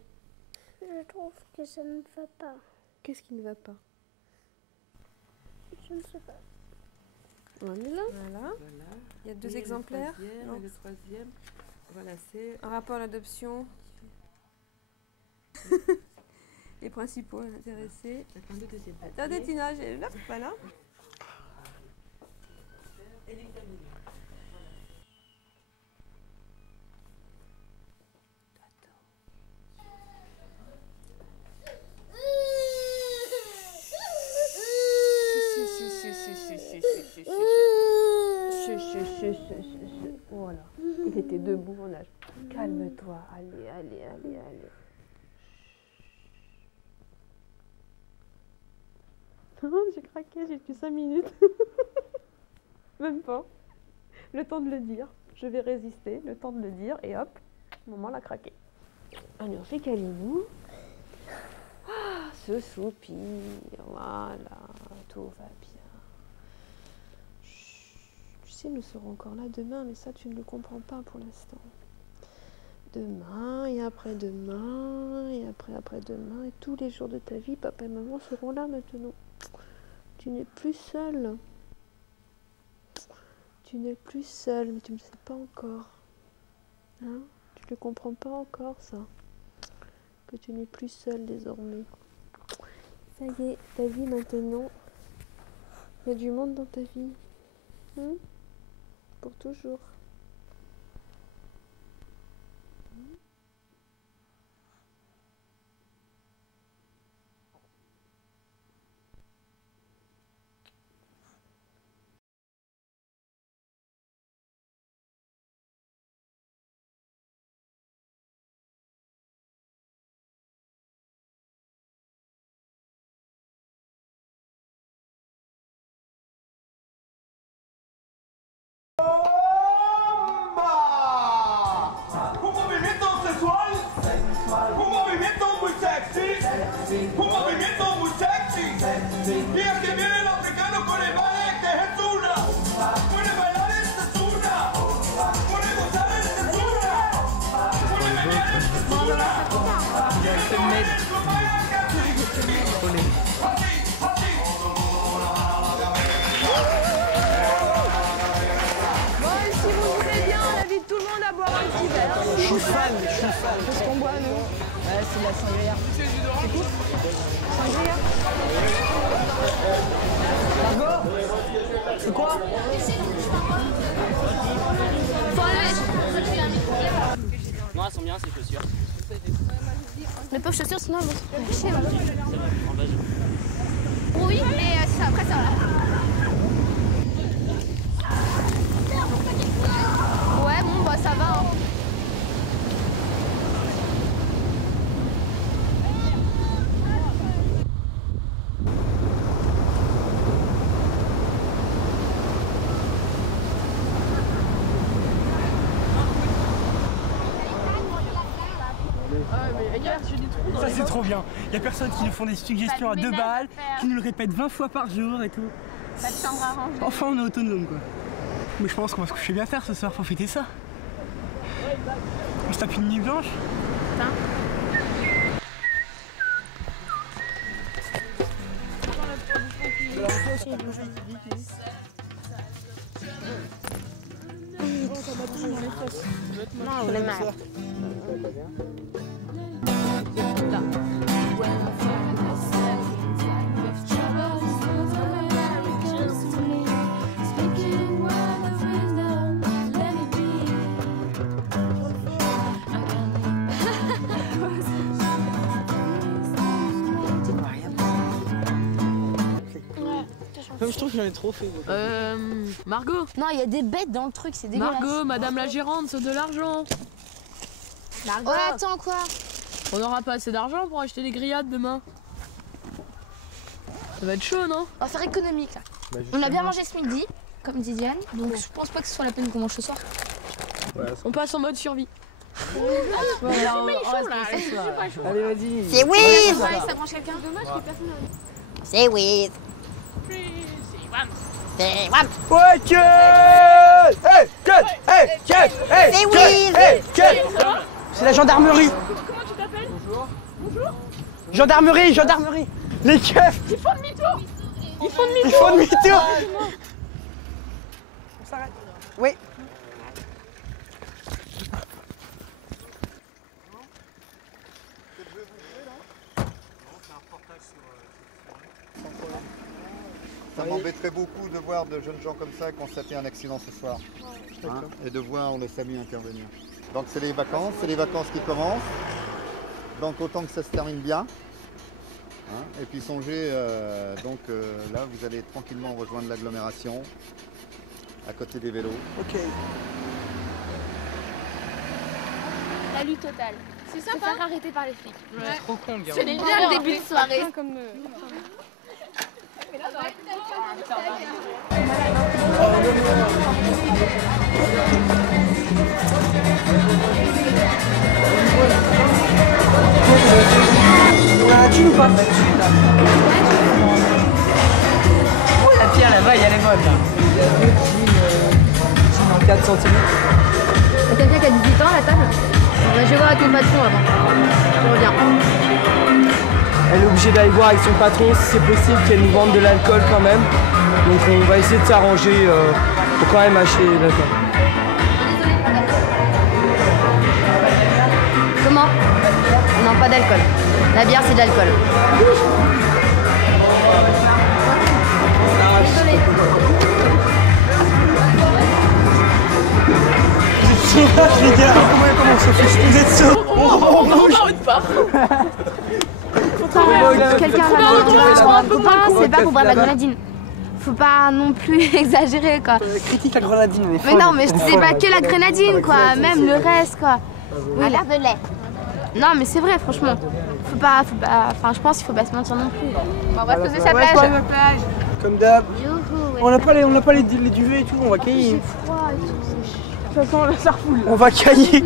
Je trouve que ça ne va pas. Qu'est-ce qui ne va pas? Je ne sais pas. Voilà. Il y a deux exemplaires. Le troisième, voilà, c'est un rapport à l'adoption. Les principaux intéressés. Attendez, Tina, j'ai là, voilà. Voilà. Il était debout, on a... Calme-toi, allez. J'ai craqué, j'ai tenu 5 minutes. Même pas. Le temps de le dire. Je vais résister, le temps de le dire, et hop, maman l'a craqué. Allez, on fait câlinou. Ah, ce soupir, voilà, tout va bien. Chut. Tu sais, nous serons encore là demain, mais ça, tu ne le comprends pas pour l'instant. Demain, et après-demain, et après-après-demain, et tous les jours de ta vie, papa et maman seront là maintenant. Tu n'es plus seule. Tu n'es plus seule, mais tu ne le sais pas encore. Hein? Tu ne le comprends pas encore, ça. Que tu n'es plus seule désormais. Ça y est, ta vie maintenant, il y a du monde dans ta vie. Hein? Pour toujours. Un movimiento sexual, un movimiento muy sexy, un movimiento muy sexy. Y aquí viene el africano con el baile que es una, puede bailar es una, puede gozar es una, puede bailar es Bon, si vous voulez bien, c'est de la sangria. C'est cool. Sangria. Margot, c'est quoi? Non, elles sont bien ces chaussures. Les pauvres chaussures, sinon elles vont se faire chier. Oui, mais c'est après ça là. Ouais, bon, bah ça va. Hein. Ça c'est trop bien. Il y a personne qui nous font des suggestions à 2 balles, qui nous le répète 20 fois par jour et tout. Pas de chambre à ranger. Enfin on est autonome quoi. Mais je pense qu'on va se coucher bien tard ce soir pour fêter ça. On se tape une nuit blanche. Non, on est mal. Même je trouve que j'en ai trop fait. Margot. Non, il y a des bêtes dans le truc, c'est dégueulasse. Margot, madame la gérante, c'est de l'argent. Margot. Ouais, attends quoi? On n'aura pas assez d'argent pour acheter des grillades demain. Ça va être chaud, non? On va faire économique là. Bah, on a bien mangé ce midi, comme dit Diane, donc je pense pas que ce soit la peine qu'on mange ce soir. Ouais, on passe en mode survie. Allez, vas-y. C'est Wiz. Ça branche quelqu'un? Dommage que personne n'a... C'est Wiz. C'est Wam. Ouais, que C'est Wiz. C'est la gendarmerie. Comment tu t'appelles? Bonjour. Gendarmerie. Les keufs. Ils font demi-tour. Ils font demi-tour. On s'arrête. Oui. Ça m'embêterait beaucoup de voir de jeunes gens comme ça constater un accident ce soir. Hein, et de voir le SAMU intervenir. Donc c'est les vacances qui commencent. Donc autant que ça se termine bien. Hein, et puis songez, là vous allez tranquillement rejoindre l'agglomération, à côté des vélos. Ok. La lutte totale. C'est ça, faire arrêter par les flics. Ouais. Trop con, bien. C'est déjà le début de soirée. Tu nous passes là-dessus là. Oh la pierre là-bas, elle est bonne là. 4 cm. T'as quelqu'un qui a 18 ans à la table? Je vais voir avec mon patron avant. Je reviens. Elle est obligée d'aller voir avec son patron si c'est possible qu'elle nous vende de l'alcool quand même. Donc on va essayer de s'arranger pour quand même acheter l'alcool. Comment? Non, pas d'alcool. La bière, c'est de l'alcool. Désolée. Les gars, comment on se fiche? Vous êtes sauts? On bouge. Quelqu'un a un copain, c'est pas pour boire de la grenadine. Faut pas non plus exagérer quoi. Critique la grenadine, mais non, mais je disais pas que la grenadine quoi, même le reste quoi. Oui. Un verre de lait. Non, mais c'est vrai, franchement. Faut pas. Enfin, je pense qu'il faut pas se mentir non plus. On va se poser sa plage. Comme d'hab. On n'a pas les duvets et tout, on va cailler. C'est froid et tout. Ça refoule. On va cailler.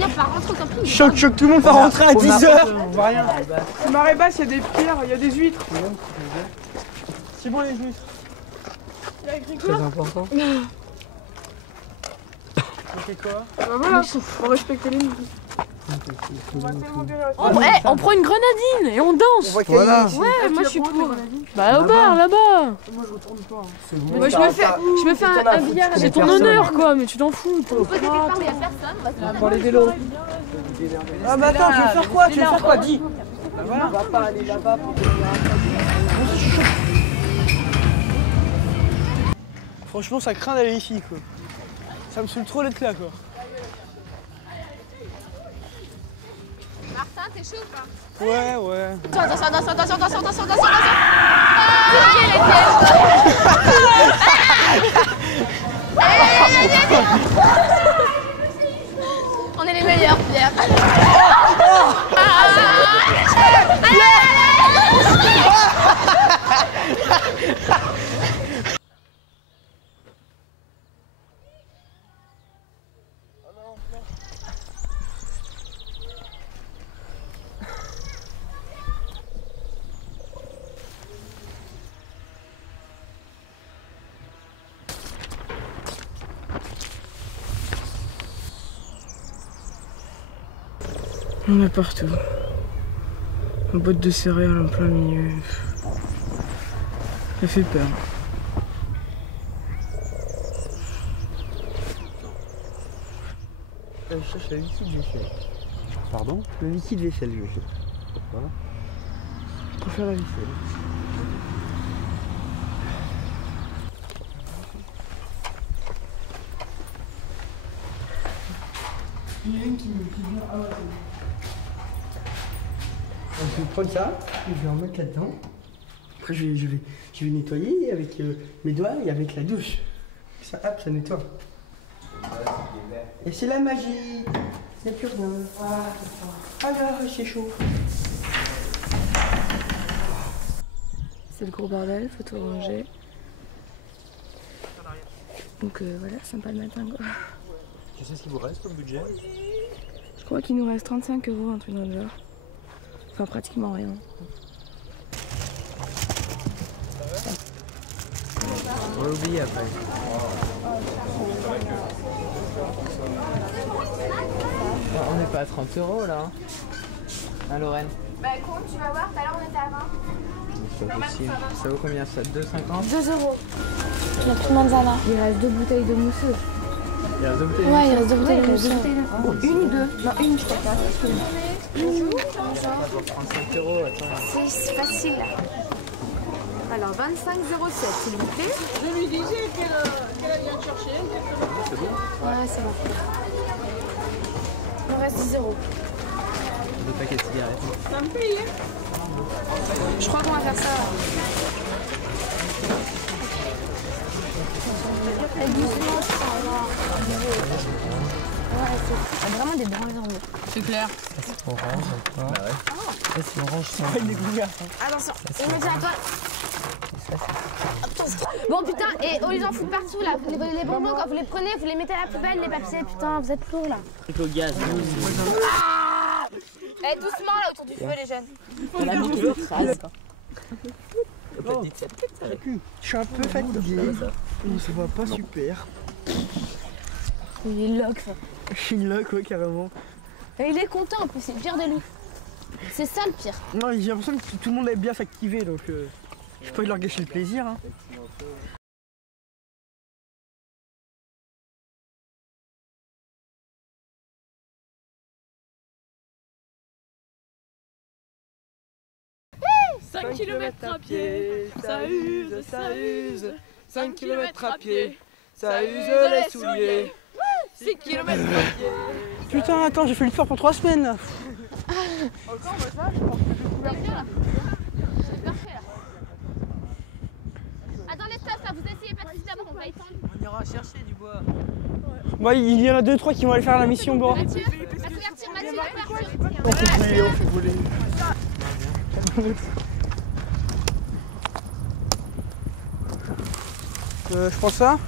Choc, tout le monde va rentrer à 10h. On va rien. Marée basse, il y a des pierres, il y a des huîtres. C'est bon les huîtres. Il y a écrit Très quoi? important. C'est quoi? Bah voilà, faut respecter les musiques. On prend une grenadine et on danse. Voilà. Ouais, moi je suis pour. Bah au bar là-bas. Moi je retourne pas. Moi je me fais un billard. C'est ton honneur quoi, mais tu t'en fous. On peut départ où il y a personne. Pour les vélos. Ah bah attends, tu veux faire quoi? Dis. Bah voilà. On va pas aller là-bas pour devenir un peu. Franchement, ça craint d'aller ici, quoi. Ça me saoule trop d'être là, quoi. Martin, t'es chaud ou pas? Ouais, ouais. Attention. On est les meilleurs, Pierre. On est partout. Une boîte de céréales en plein milieu. Ça fait peur. Je cherche le liquide vaisselle. Pardon? Le liquide vaisselle, je cherche. Pourquoi? Pour faire la vaisselle. Il y en a une qui vient. Ah ouais, c'est bon. Je vais prendre ça, je vais en mettre là-dedans. Après, je vais nettoyer avec mes doigts et avec la douche. Ça, hop, ça nettoie. Et c'est la magie. Il n'y a plus rien. Ah là, c'est chaud. C'est le gros bordel, faut tout ranger. Donc voilà, sympa le matin quoi. Qu'est-ce qu'il vous reste comme budget? Je crois qu'il nous reste 35 €, un truc dans le genre. Enfin pratiquement rien. On va l'oublier après. On n'est pas à 30 € là. Hein, Lorraine? Bah écoute, tu vas voir, tout à l'heure on était à 20. C'est pas possible. Ça vaut combien ça? 2,50? 2 €. Il y a plus de manzana. Il reste 2 bouteilles de mousseux. Il reste 2 bouteilles? Ouais, il reste 2 bouteilles de mousseux. Une ou deux? Non, une je crois. Bonjour. 35 €, attends. C'est facile. Alors 25,07 s'il vous plaît. Je lui disais qu'elle vient te chercher. C'est bon? Ouais, c'est bon. Il me reste 10 €. 2 paquets de cigarettes. Ça me paye, hein? Je crois qu'on va faire ça. Ouais, c'est vraiment des branles en haut. C'est clair. C'est orange, quoi. Bah ouais. Ça, c'est orange, ça. Attention, immédiat à toi. Bon putain, et au lieu d'en foutre partout là, les bonbons quand vous les prenez, vous les mettez à la poubelle, les papiers, putain, vous êtes lourds là. Au gaz. Eh, doucement là autour du feu les jeunes. On a mis de l'eau. Je suis un peu fatigué. Ça va pas super. Il est lock ça. Je suis là quoi carrément. Et il est content en plus, c'est le pire de lui. C'est ça le pire. Non, j'ai l'impression que tout le monde est bien s'activer donc je peux pas leur gâcher le plaisir. Hein. « 5 km à pied, ça use, ça use. 5 km à pied, ça use les souliers. 6 km à pied. » Putain, attends, j'ai fait le sport pour 3 semaines là. Encore, moi ça, je pense que j'ai couvert bien. C'est parfait là. Attendez, stop, ça, vous essayez pas de quitter d'abord, on va étendre. On ira chercher du bois. Moi, il y en a 2-3 qui vont aller faire la mission bois. Mathieu, Mathieu. On fait voler. Je pense ça.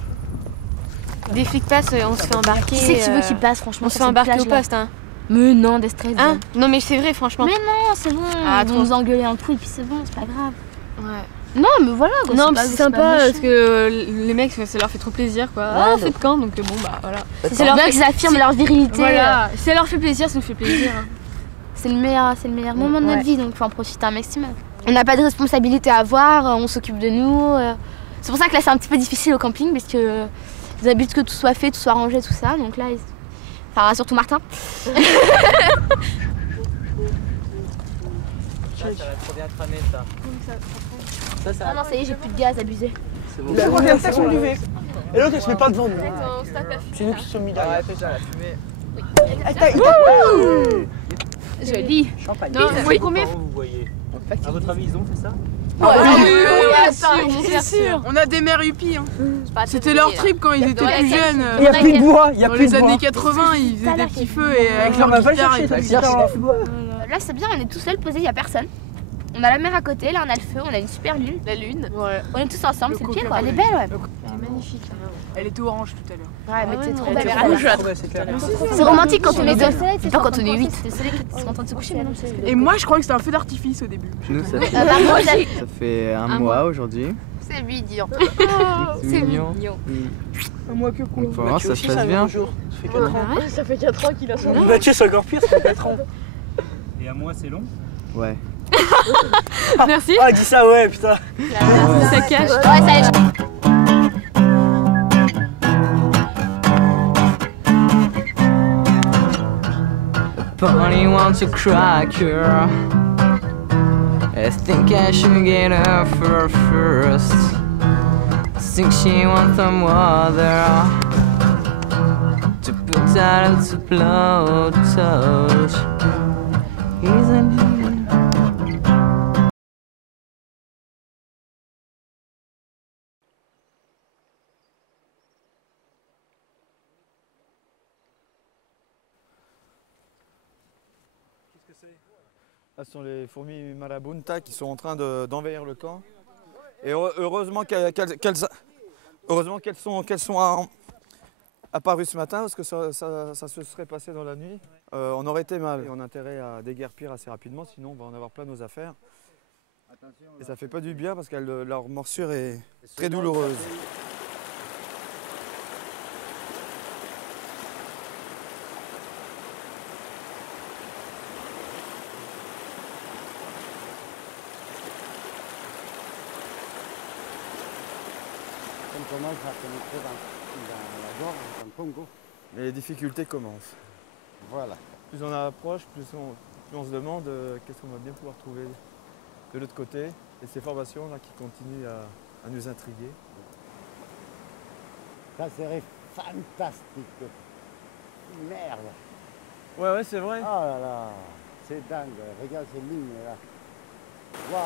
Des flics passent, on se fait embarquer. Qui c'est que tu veux qu'ils passent franchement? On se fait embarquer au poste, hein. Mais non, des stress. Hein? Non mais c'est vrai franchement. Mais non, c'est bon. Ah, Ils vont nous engueuler un coup et puis c'est bon, c'est pas grave. Ouais. Non, mais voilà. Quoi, Non, c'est c'est pas sympa méchant. parce que les mecs, ça leur fait trop plaisir quoi. Ah, faites camp, donc bon bah voilà. C'est bien qu'ils affirment leur virilité. Voilà, si ça leur fait plaisir, ça nous fait plaisir. Hein. C'est le meilleur moment de notre vie, donc il faut en profiter un maximum. On n'a pas de responsabilité à avoir, on s'occupe de nous. C'est pour ça que là c'est un petit peu difficile au camping parce que ils habitent que tout soit fait, tout soit rangé, tout ça. Donc là, enfin surtout Martin. Ça va trop bien cramer ça. Ah non, ça y est, j'ai plus de gaz, abusé. C'est bon. La première taxe, on buvait. Et l'autre, elle se met pas devant nous. C'est nous qui sommes mis derrière. Ouais, fais déjà la fumée. Joli. Champagne. Non, oui, combien Vous voyez. À votre avis, ils ont fait ça? C'est sûr. On a des mères huppies. C'était leur trip quand ils étaient Ouais, plus jeunes. Il n'y a plus de bois, il y a Dans plus les de bois. années 80, ils faisaient des petits feux et avec On va leur pas le guitare. chercher, et ta tout. guitare. Là, c'est bien, on est tout seul posé, il n'y a personne. On a la mer à côté, là on a le feu, on a une super lune. La lune. On est tous ensemble, Le c'est le pire coca quoi. Elle est cola. belle, ouais. Elle est magnifique. Elle était orange tout à l'heure. Ouais, mais c'est trop elle belle. était rouge. C'est romantique quand on est deux. C'est pas quand on est 8. C'est le soleil qui sont en train de se coucher maintenant. Et moi, je croyais que c'était un feu d'artifice au début. Nous, ça fait un mois aujourd'hui. C'est mignon. C'est mignon. Un mois que quoi. Bon, ça se passe bien. Ça fait 4 ans. Ça fait 4 ans qu'il a son nom. Mathieu, c'est encore pire, ça fait 4 ans. Et un mois, c'est long? Ouais. Merci. Ah, dis ça, ouais, putain. Ça cache. Ouais, ça y est. Bunny wants a cracker. I think I should get her for first. I think she wants some water to put out to blow touch. Isn't he? Là, ce sont les fourmis marabunta qui sont en train d'envahir le camp. Et heureusement qu'elles sont apparues ce matin parce que ça se serait passé dans la nuit. On aurait été mal. Et on a intérêt à déguerpir assez rapidement, sinon on va en avoir plein nos affaires. Et ça fait pas du bien parce que leur morsure est très douloureuse. On commence à pénétrer dans la gorge, dans le Congo. Les difficultés commencent. Voilà. Plus on approche, plus on se demande qu'est-ce qu'on va bien pouvoir trouver de l'autre côté. Et ces formations là qui continuent à nous intriguer. Ça serait fantastique. Merde. Ouais, c'est vrai. Oh là là, c'est dingue. Regarde ces lignes là. Waouh.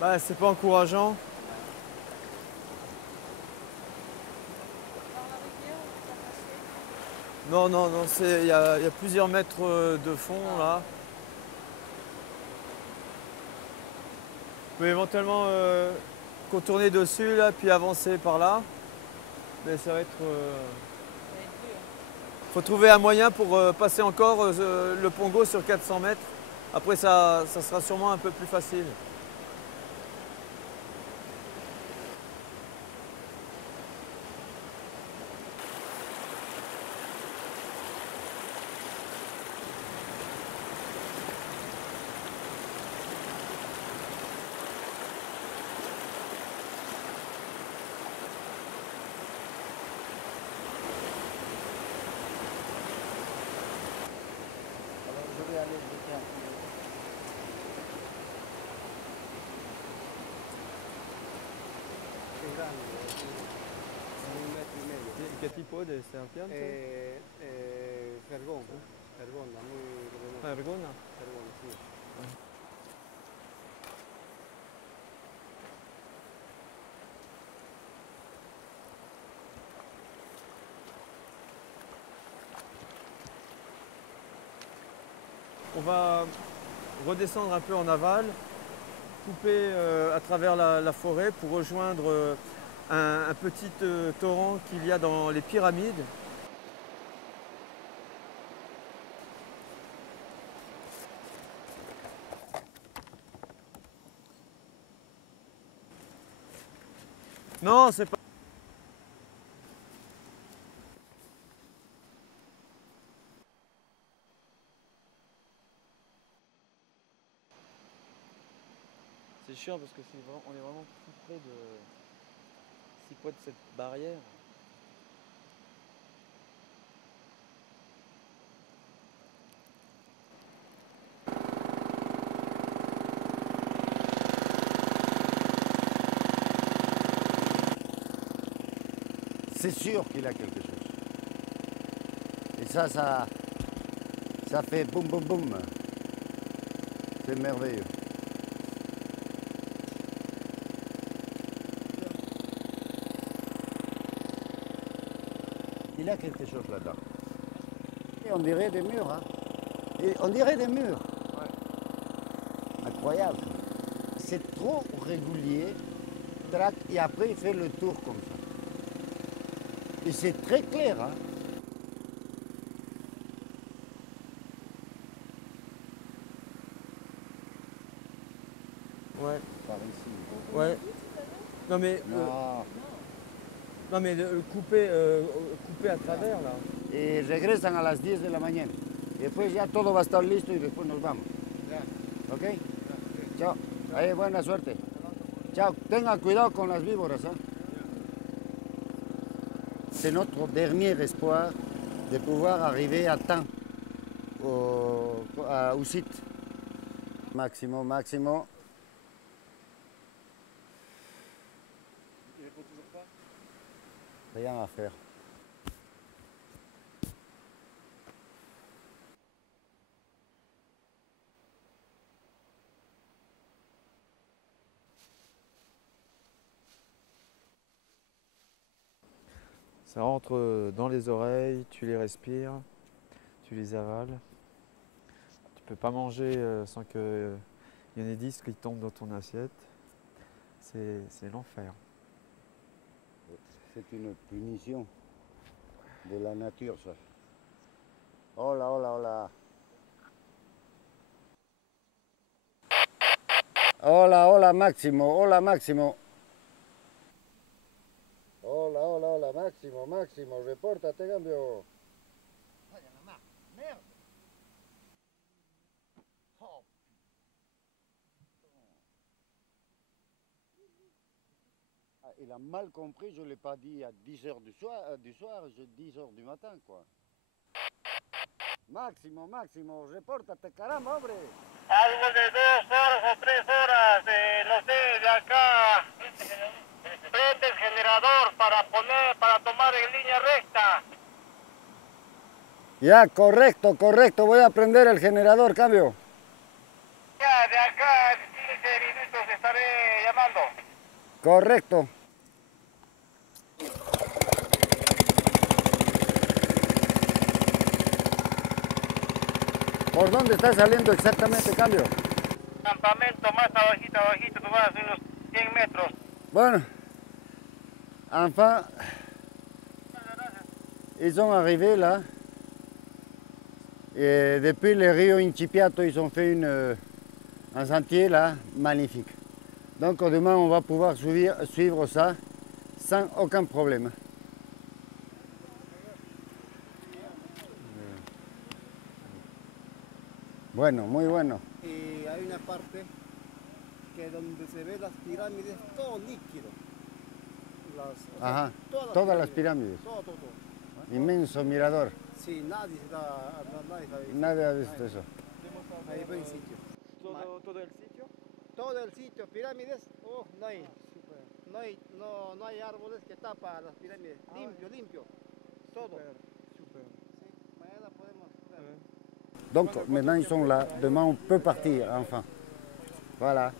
Bah, c'est pas encourageant. Non, il y a plusieurs mètres de fond là. Vous pouvez éventuellement contourner dessus là, puis avancer par là. Mais ça va être. Faut trouver un moyen pour passer encore le Pongo sur 400 mètres. Après, ça sera sûrement un peu plus facile. Je vais aller jeter un coup d'œil. C'est grande, c'est 1,5 metro. Che tipo di pianta? Fergona. Fergona, noi dobbiamo... Fergona? Fergona, sì. On va redescendre un peu en aval, couper à travers la forêt pour rejoindre un petit torrent qu'il y a dans les pyramides. Non, c'est pas... C'est chiant parce que on est vraiment tout près de 6 poids de cette barrière. C'est sûr qu'il a quelque chose. Et ça fait boum boum boum. C'est merveilleux. Il a quelque chose là-dedans. Et on dirait des murs, hein. Et on dirait des murs. Incroyable. C'est trop régulier. Trac, et après il fait le tour comme ça. Et c'est très clair, hein. Ouais. Par ici. Ouais. Non mais. Non mais couper à travers là. Y regresan a las 10 de la mañana. Y después ya todo va a estar listo y después nos vamos. ¿Ok? Chao. Ahí, buena suerte. Chao. Tengan cuidado con las víboras, ¿eh? C'est notre dernier espoir de pouvoir arriver à temps au site. Máximo, máximo. Il répond toujours pas? Rien à faire. Ça rentre dans les oreilles, tu les respires, tu les avales. Tu peux pas manger sans qu'il y en ait 10 qui tombent dans ton assiette. C'est l'enfer. C'est une punition de la nature, ça. Hola, hola, hola. Hola, hola, Máximo, hola, Máximo. Hola, hola, hola, Máximo, Máximo, repórtate, cambio. Vaya la mar, merde. Oh. Ah, il a mal compris, je ne l'ai pas dit à 10h du soir, je 10h du matin, quoi. Máximo, Máximo, repórtate, caramba, hombre. Algo de 2 horas o 3 horas, no sé, de acá. Prende el generador para tomar en línea recta. Ya, correcto, correcto, voy a prender el generador, cambio. Ya, de acá en 15 minutos estaré llamando. Correcto. ¿Por dónde está saliendo exactamente, cambio? Campamento más abajito, tú vas unos 100 metros. Bueno, enfin, ils sont arrivés là. Et depuis le Rio Incipiato, ils ont fait un sentier là, magnifique. Donc demain, on va pouvoir suivre ça sans aucun problème. Bueno, muy bueno. Y hay una parte que donde se ve las pirámides, todo líquido. Ajá, todas las pirámides. Todo. Inmenso mirador. Sí, nadie sabe. Nadie ha visto eso. Ahí buen sitio. ¿Todo el sitio? Todo el sitio, pirámides, no hay. No hay árboles que tapan las pirámides. Limpio. Todo. Super. Sí, mañana podemos ver. Donc maintenant ils sont là, demain on peut partir enfin. Voilà.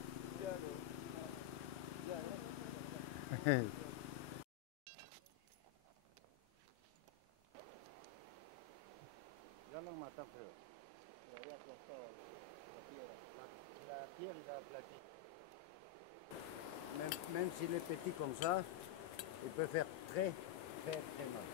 Ya lo matan, pero le había costado la piel aplatie. Même s'il est petit comme ça, il peut faire très mal.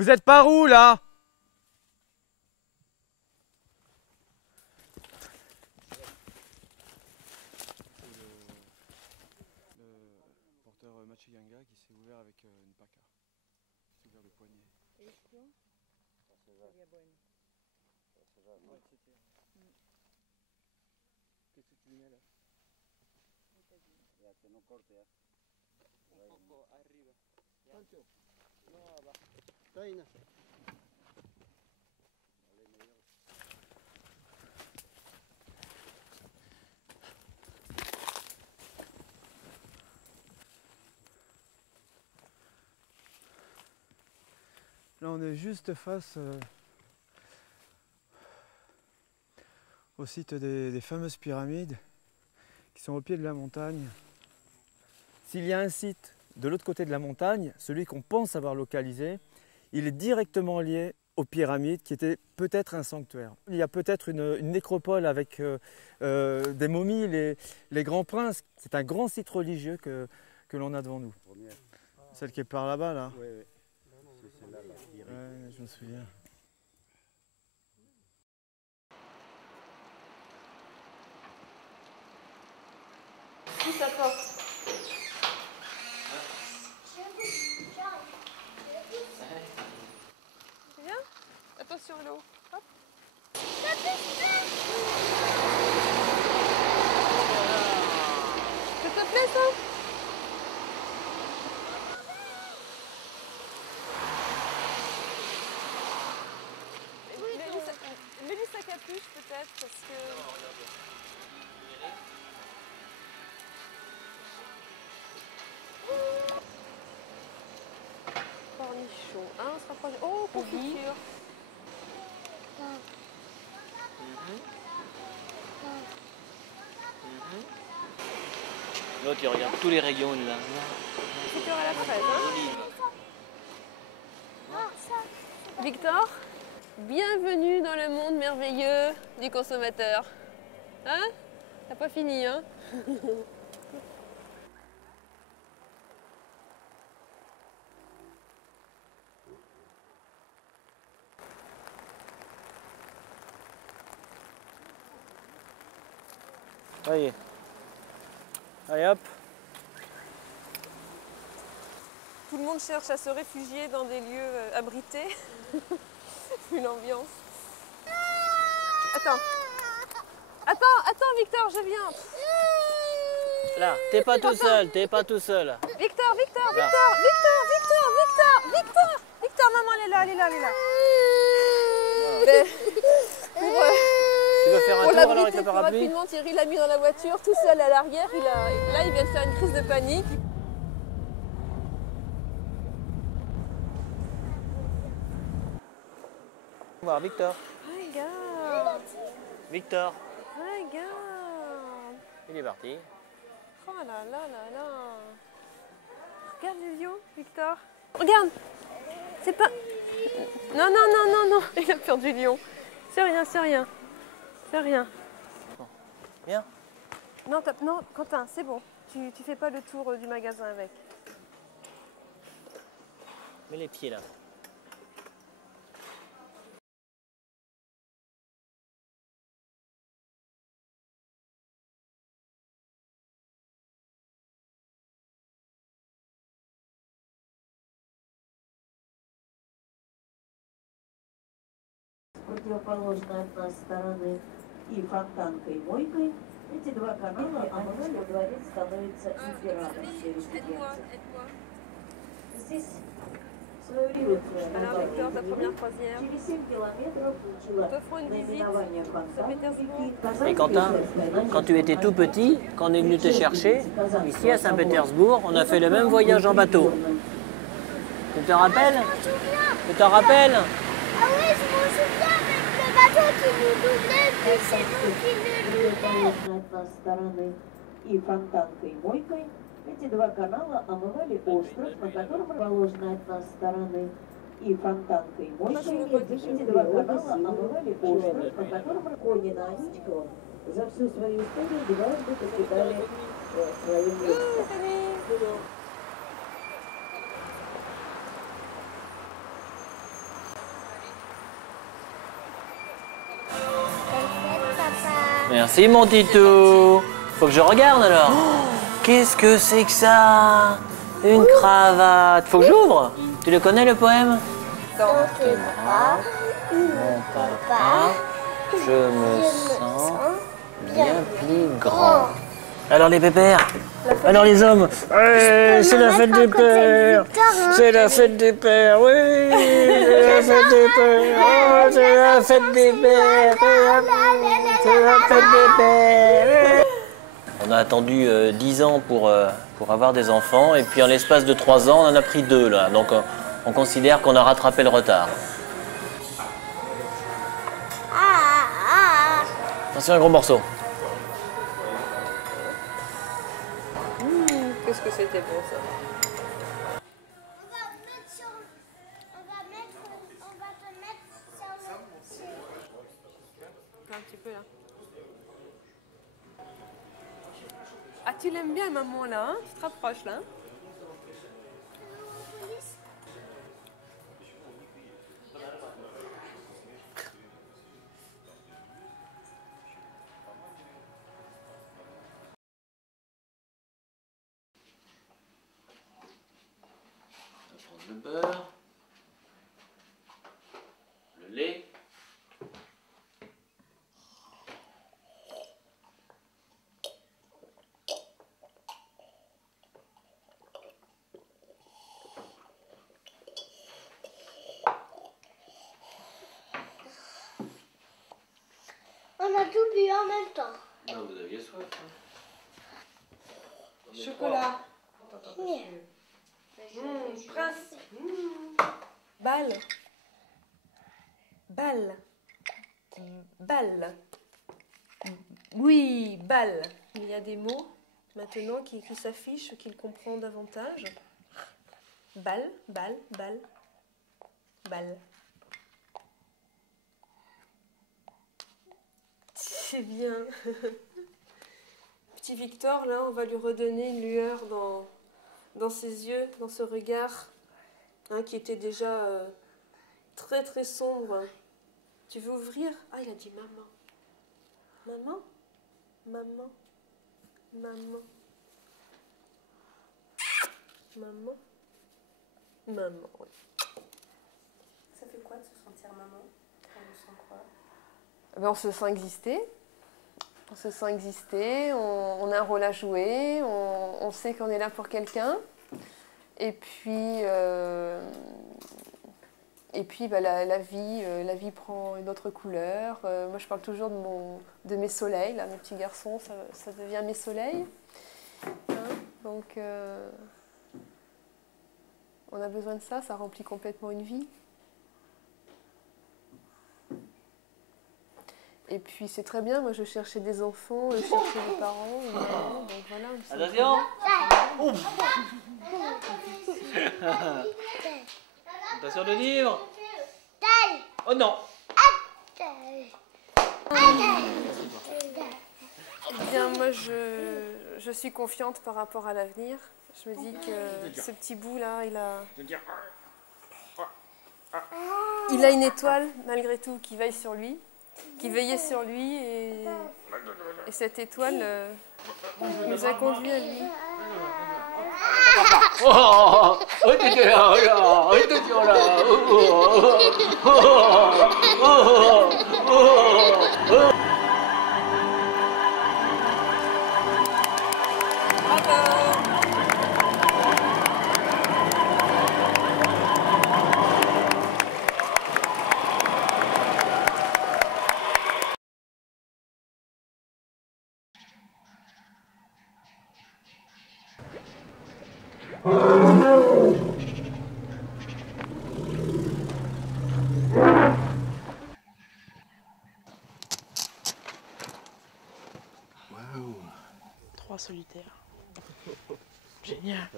Vous êtes par où là? Le porteur Machiganga qui s'est ouvert avec une paca. Il s'est ouvert le poignet. Et le pion? Qu'est-ce que tu mets là? No corte ya. Un poco arriba. Pancho. No, abajo. Está ahí, Nacho. Là, on est juste face au site des fameuses pyramides qui sont au pied de la montagne. S'il y a un site de l'autre côté de la montagne, celui qu'on pense avoir localisé, il est directement lié aux pyramides qui étaient peut-être un sanctuaire. Il y a peut-être une nécropole avec des momies, les grands princes. C'est un grand site religieux que l'on a devant nous. Celle qui est par là-bas, là. Oui, oui. C'est celle-là, là. Ouais, je me souviens. Pousse la porte. C'est bien? Attention à l'eau. Hop. Ça te plaît ça? Mets-lui sa capuche peut-être parce que... Cornichon, hein, on se rapproche. Oh, confiture. L'autre, il regarde tous les rayons là. Confiture à la fraise, hein. Victor, bienvenue dans le monde merveilleux du consommateur. Hein? T'as pas fini, hein? Allez. Allez hop. Tout le monde cherche à se réfugier dans des lieux abrités. Vu l'ambiance. Attends. Attends Victor, je viens. Là, t'es pas tout seul, t'es pas tout seul. Victor, maman elle est là. Mais, tu veux faire un pour tour alors avec l'abriter le plus parapluie? rapidement, Thierry l'a mis dans la voiture, tout seul à l'arrière. Là, il vient de faire une crise de panique. On va voir Victor. Regarde. Victor. Regarde. Il est parti. Oh là là là là. Regarde les lions, Victor. Regarde. C'est pas... Non. Il a perdu le lion. C'est rien. Bon. Viens. Non, Quentin, c'est bon. Tu fais pas le tour du magasin avec. Mets les pieds là. Противоположной от нас стороны и Фонтанкой и Мойкой, эти два канала, а во дворец становится императорской резиденцией. Здесь в свое время через 7 километров было наименование Фонтанки. Et Quentin, quand tu étais tout petit, quand on est venu te chercher, ici à Saint-Pétersbourg, on a fait le même voyage en bateau. Tu te rappelles? Tu t'en rappelles? Ah oui, je m'en souviens avec le bateau qui nous doublait, puis c'est nous qui le doublait. И Фонтанкой и Мойкой эти два канала омывали остров, на котором расположены от нас стороны. И Фонтанкой и Мойкой эти два канала омывали остров, на котором кони на Аничковом за всю свою историю дважды покидали свое место. Merci mon titou. Faut que je regarde alors. Qu'est-ce que c'est que ça? Une cravate. Faut que j'ouvre. Tu le connais le poème? Dans tes bras, Mon papa, je me sens bien plus grand. Alors les pépères? Alors les hommes? C'est la fête des pères. C'est la fête des pères, oui. C'est la fête des pères. Oh, c'est la fête des pères. C'est la fête des pères. On a attendu 10 ans pour avoir des enfants et puis en l'espace de 3 ans, on en a pris 2 là. Donc on considère qu'on a rattrapé le retard. Attention, un gros morceau. Qu'est-ce que c'était bon ça? Un petit peu là. Ah, tu l'aimes bien maman là, hein? Tu te rapproches là, hein? Le beurre, le lait, On a tout bu en même temps. non, vous aviez soif. Hein. Chocolat. Prince. Balle. Balle. Balle. Oui, balle. Il y a des mots maintenant qui s'affichent, qu'il comprend davantage. Balle, balle, balle. Balle. C'est bien. Petit Victor, là, on va lui redonner une lueur dans ses yeux, dans ce regard, hein, qui était déjà très très sombre. Tu veux ouvrir? Ah, il a dit maman. Maman? Maman? Maman? Maman? Maman, oui. Ça fait quoi de se sentir maman? On se sent quoi? Ben, on se sent exister. On se sent exister, on a un rôle à jouer, on sait qu'on est là pour quelqu'un. Et puis bah, la vie prend une autre couleur. Moi, je parle toujours de mes soleils. Là, mes petits garçons, ça devient mes soleils. Hein? Donc, on a besoin de ça, ça remplit complètement une vie. Et puis c'est très bien, moi je cherchais des enfants, je cherchais des parents, donc voilà. Attention! Attention le livre! Oh non! Eh bien moi je suis confiante par rapport à l'avenir. Je me dis que ce petit bout là, il a une étoile malgré tout qui veille sur lui. Qui veillait sur lui et cette étoile nous a conduits à lui. Oh, t'étais là, oh, t'étais là, Waouh. 3 solitaires. Génial.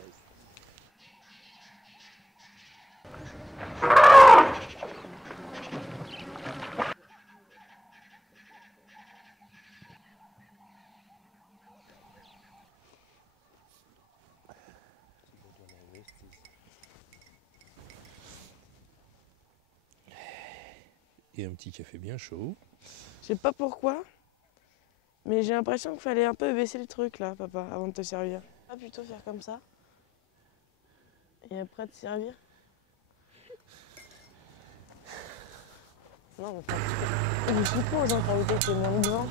Et un petit café bien chaud. Je sais pas pourquoi, Mais j'ai l'impression qu'il fallait un peu baisser le truc là, papa, avant de te servir. Ah, plutôt faire comme ça. Et après te servir. Non, mais pas. Je suis pas aux autorités qui est devant.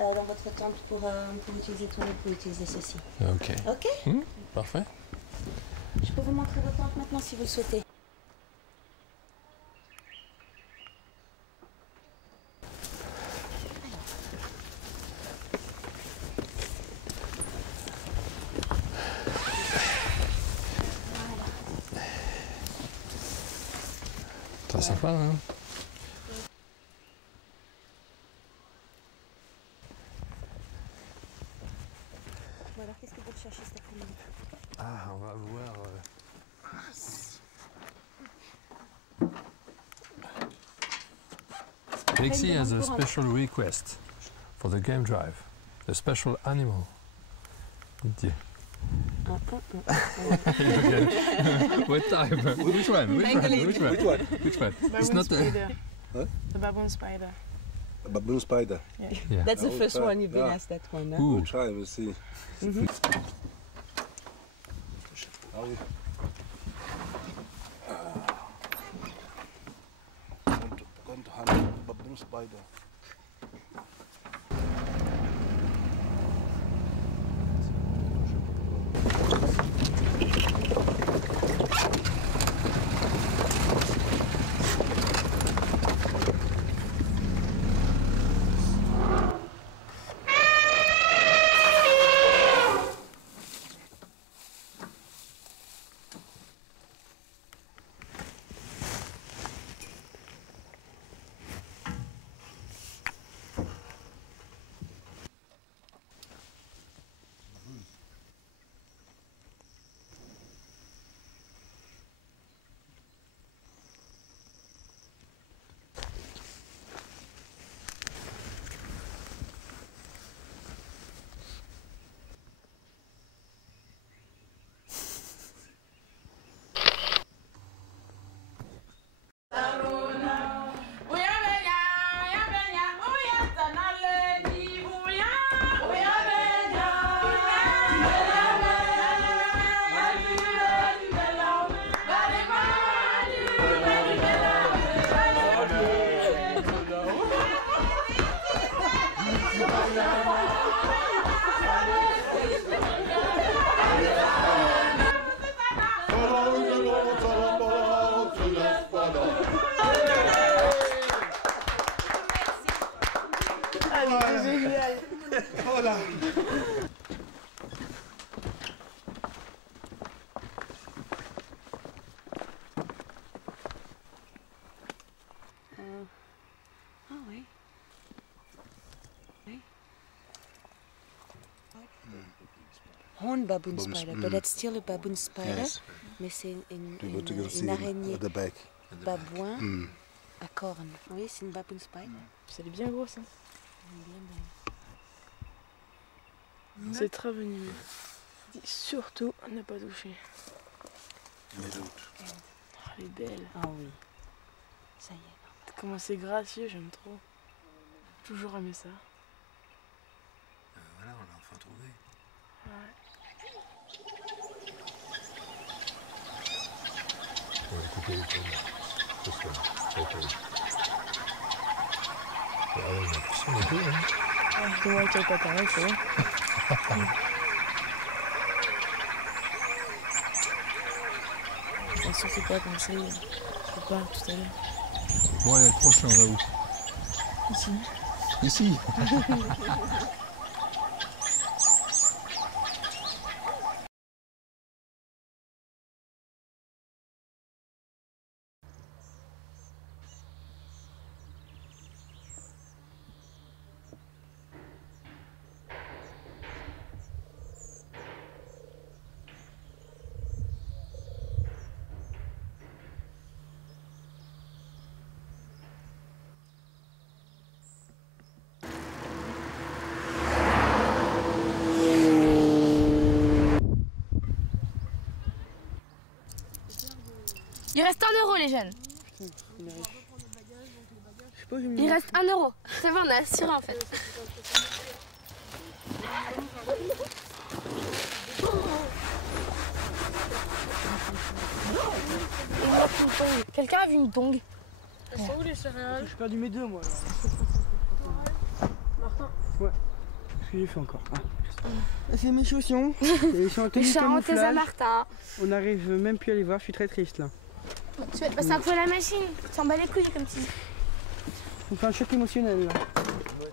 Dans votre tente pour utiliser tout, vous pouvez utiliser ceci. Ok. Ok. Parfait. Je peux vous montrer votre tente maintenant si vous le souhaitez. Très sympa, hein? Bon alors, qu'est-ce que vous recherchez cet après-midi? Ah, on va voir... Alexis has a special request for the game drive. A special animal. Dieu. What type? Which one? Which one? Which one? Which one? Which one? It's Baboon not spider. Huh? The baboon spider. A baboon spider. Yeah. That's the I will first try. one you've been Yeah. asked, that one. Huh? We'll try and we'll see. Mhm. Ah oui. Going to hunt baboon spider. Voilà. Ah oui. Oui. brown baboon spider, but mm. that's still a baboon spider. Yes. Mais c'est You got to go see une him araignée at the back. babouin Mm. à cornes. Oui, c'est une baboon spider. C'est bien gros ça. Bien, C'est très venimeux. Dis surtout ne pas toucher. Mais l'autre. Oh, elle est belle. Ah oui. Ça y est. Comment c'est gracieux, j'aime trop. Toujours aimé ça. Voilà, on l'a enfin trouvé. Ouais. On va couper les pommes. Ce soir. On a l'impression de tout, hein. C'est moi qui n'ai pas pareil, c'est bon. Et surtout pas comme ça, je pars tout à l'heure. Bon, allez, le prochain, on va où? Ici. Ici. Il reste 1 euro les jeunes. Il reste 1 euro. C'est bon, on a assuré en fait. Quelqu'un a vu une tongue? Elles sont où les céréales? J'ai perdu mes deux moi. Martin? Ouais. Qu'est-ce que j'ai fait encore? C'est mes chaussons. Ils sont en tenue Les charentaises à camouflage. Martin. On n'arrive même plus à les voir, je suis très triste là. Tu vas te passer un peu à la machine. Tu t'en bats les couilles comme tu dis. On fait un choc émotionnel là.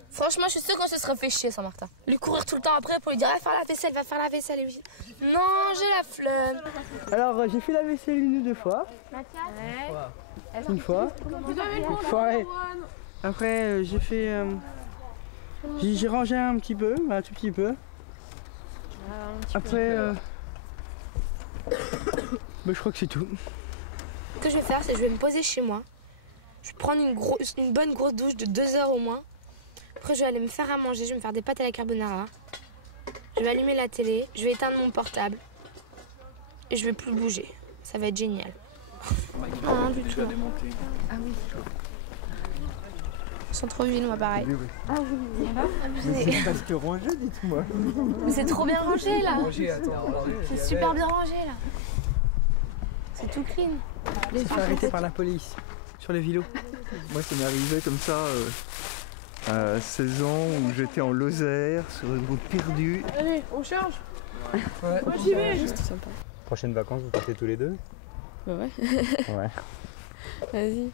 Franchement, je suis sûre qu'on se serait fait chier, Saint-Martin. Lui courir tout le temps après pour lui dire, va faire la vaisselle, va faire la vaisselle. Et lui, non, j'ai la flemme. Alors j'ai fait la vaisselle une ou deux fois. Une fois. Ouais. Après j'ai fait... j'ai rangé un petit peu, un tout petit peu. Après... je crois que c'est tout. Ce que je vais faire, c'est que je vais me poser chez moi. Je vais prendre une bonne grosse douche de 2 heures au moins. Après, je vais aller me faire à manger. Je vais me faire des pâtes à la carbonara. Je vais allumer la télé. Je vais éteindre mon portable. Et je vais plus bouger. Ça va être génial. Rien du tout. Ah oui. Ils sont trop vides, moi, pareil. Ah oui. Mais c'est parce que rangé, dites-moi. Mais c'est trop bien rangé, là. C'est super bien rangé, là. C'est tout clean. Il s'est fait arrêter par la police sur le vélo. Moi, ça m'est arrivé comme ça à 16 ans où j'étais en Lozère sur une route perdue. Allez, on charge. Ouais. Moi j'y vais. Juste sympa. Prochaines vacances, vous partez tous les deux? Bah ouais. Ouais. Vas-y.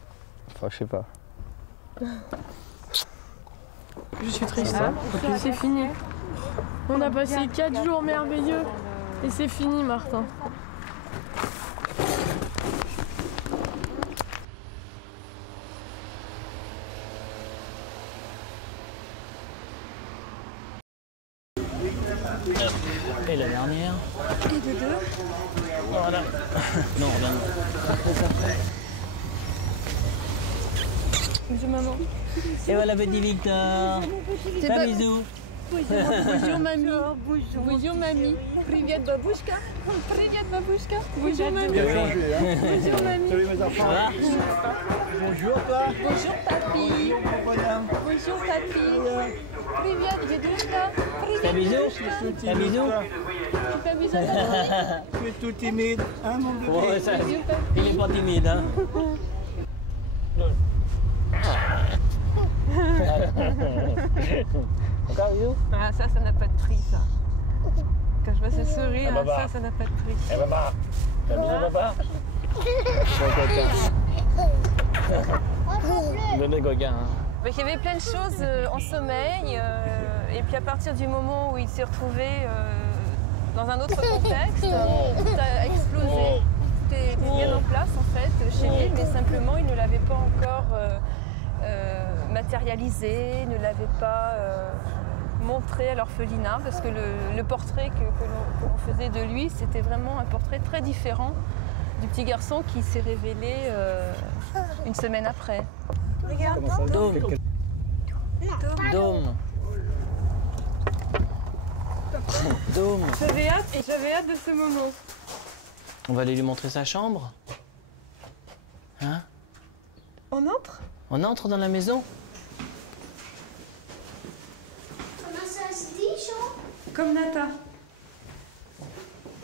Enfin, je sais pas. Je suis triste. C'est fini. On a passé 4 jours merveilleux et c'est fini, Martin. Et la dernière. Et de deux. Voilà. Non, là. Bisous maman. Et voilà petit Victor. C'est Un pas- bisou. Bonjour mamie. Bonjour mamie. Привет бабушка. Привет бабушка. Bonjour mamie. Bien changé, hein. Bonjour mamie. Salut mes enfants. Ça va? Bonjour toi. Bonjour papi. Bonjour papi. Привет дедушка. Fais un bisou. Fais un bisou. Tu fais un bisou à papi? Tu es tout timide, hein mon bébé? Ouais, ça, il est pas timide, hein. Encore un bisou? Ah, ça n'a pas de prix, ça. Quand je vois ce sourire, Ah, papa. ça n'a pas de prix. Eh papa, fais un bisou papa. Bébé coquin, hein. Il y avait plein de choses en sommeil, et puis à partir du moment où il s'est retrouvé dans un autre contexte, tout a explosé. Tout était bien en place en fait chez lui, mais simplement il ne l'avait pas encore matérialisé, ne l'avait pas montré à l'orphelinat parce que le portrait que l'on faisait de lui, c'était vraiment un portrait très différent du petit garçon qui s'est révélé une semaine après. Dôme. Dôme. Dôme. J'avais hâte de ce moment. On va aller lui montrer sa chambre. Hein? On entre? On entre dans la maison? Comment ça se dit, Jean? Comme Nata.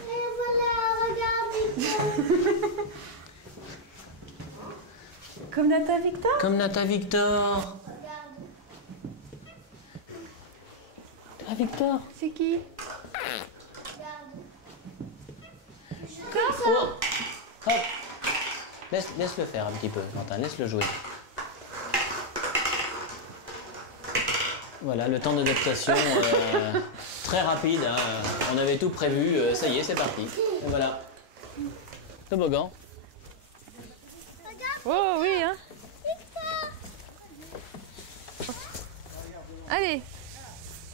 Et voilà, regardez. Comme Nata Victor? Comme Nata Victor. Ah, Victor. C'est qui? Oh. Hop. Laisse-le faire un petit peu, Quentin, laisse-le jouer. Voilà, le temps d'adaptation très rapide. Hein. On avait tout prévu, ça y est, c'est parti. Et voilà. Toboggan. Oh oui, hein? Allez.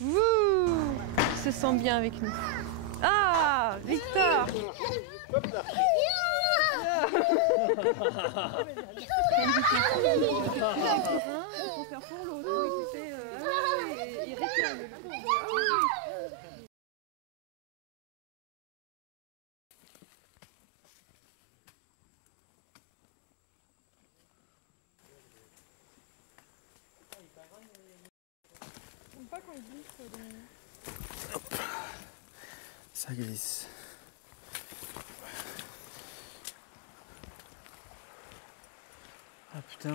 Wouh! Il se sent bien avec nous. Ah, Victor! Hop. Ça glisse. Ah putain.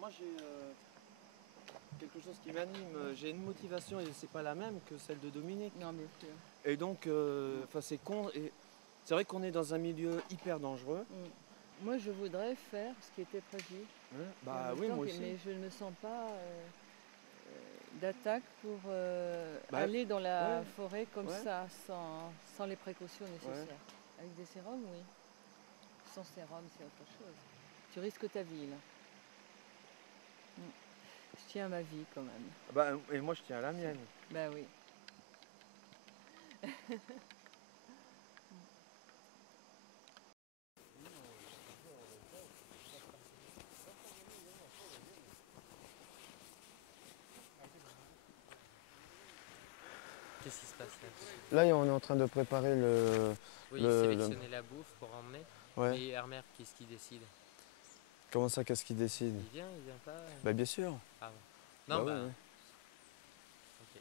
Moi j'ai quelque chose qui m'anime, j'ai une motivation et c'est pas la même que celle de Dominique. Non, bien sûr. Et donc, c'est con, et c'est vrai qu'on est dans un milieu hyper dangereux. Moi, je voudrais faire ce qui était prévu. Ouais, bah oui, moi aussi. Mais je ne me sens pas d'attaque pour Bah, aller dans la ouais. forêt comme Ouais. ça, sans les précautions nécessaires. Avec des sérums, oui. Sans sérum, c'est autre chose. Tu risques ta vie, là. Je tiens à ma vie, quand même. Bah, et moi je tiens à la mienne. Ben oui. Qu'est-ce qui se passe là? Là, on est en train de préparer le... Oui, sélectionner la bouffe pour emmener. Ouais. Et Hermer, qu'est-ce qu'il décide? Comment ça, qu'est-ce qu'il décide? Il vient pas? Bah bien sûr. Ah bon. Non, bah, bah... ouais. Ok.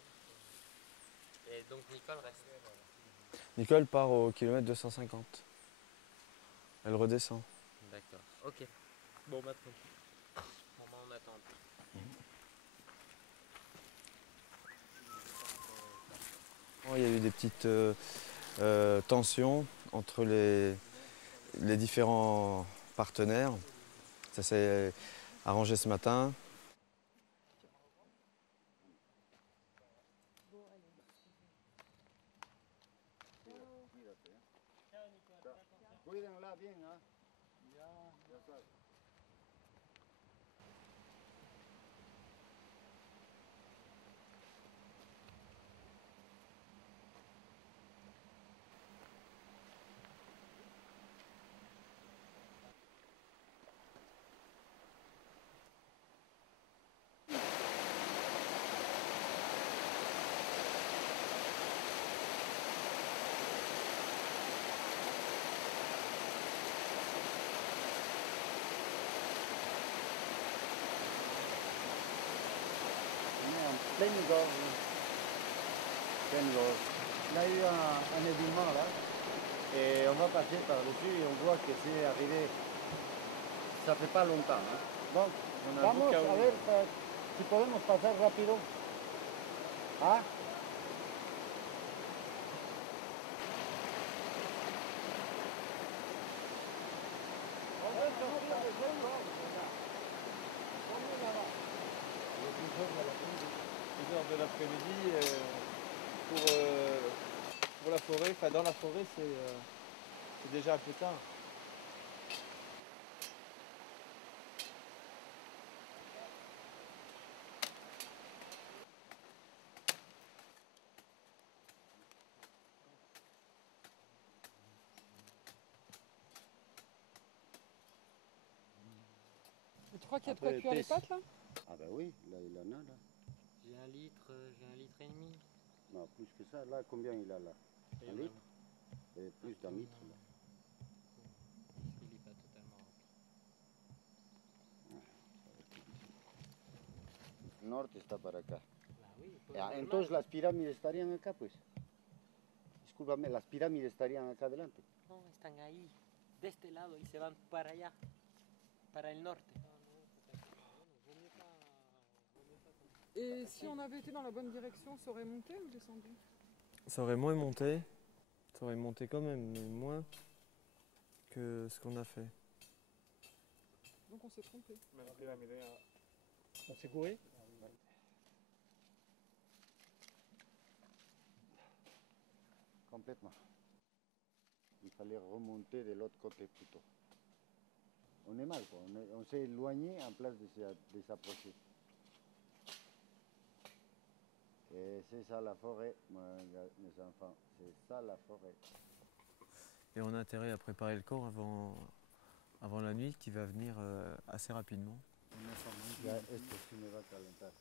Et donc Nicole reste? Nicole part au kilomètre 250. Elle redescend. D'accord, ok. Bon, bah tranquille. On attend un peu. Il y a eu des petites tensions entre les différents partenaires. Ça s'est arrangé ce matin. Cuídenla bien, ¿ah? Ya sabes. Pleine gorge. Pleine gorge. Il y a eu un éboulement là. Et on va passer par-dessus et on voit que c'est arrivé. Ça fait pas longtemps. Hein. Donc, vamos a ver si podemos pasar rápido. ¿Ah? De l'après-midi pour la forêt, enfin dans la forêt c'est déjà un peu tard. Et tu crois qu'il y a de quoi cuire les pâtes là? Ah bah oui, là il en a là. J'ai un litre et demi. Non, plus que ça. Là, combien il a là? Un litre? Et plus d'un litre là. Il n'est pas totalement rempli. Norte está para acá. Entonces las pirámides estarían acá, pues. Discúlpame, las pirámides estarían acá adelante. No, están ahí, de este lado, y se van para allá, para el norte. Et si on avait été dans la bonne direction, ça aurait monté ou descendu? Ça aurait moins monté. Ça aurait monté quand même, mais moins que ce qu'on a fait. Donc on s'est trompé. On s'est gouré? Complètement. Il fallait remonter de l'autre côté plutôt. On est mal, quoi. On s'est éloigné en place de s'approcher. Et c'est ça la forêt, mes enfants. C'est ça la forêt. Et on a intérêt à préparer le camp avant la nuit qui va venir assez rapidement. Ya esto sí me va a calentar.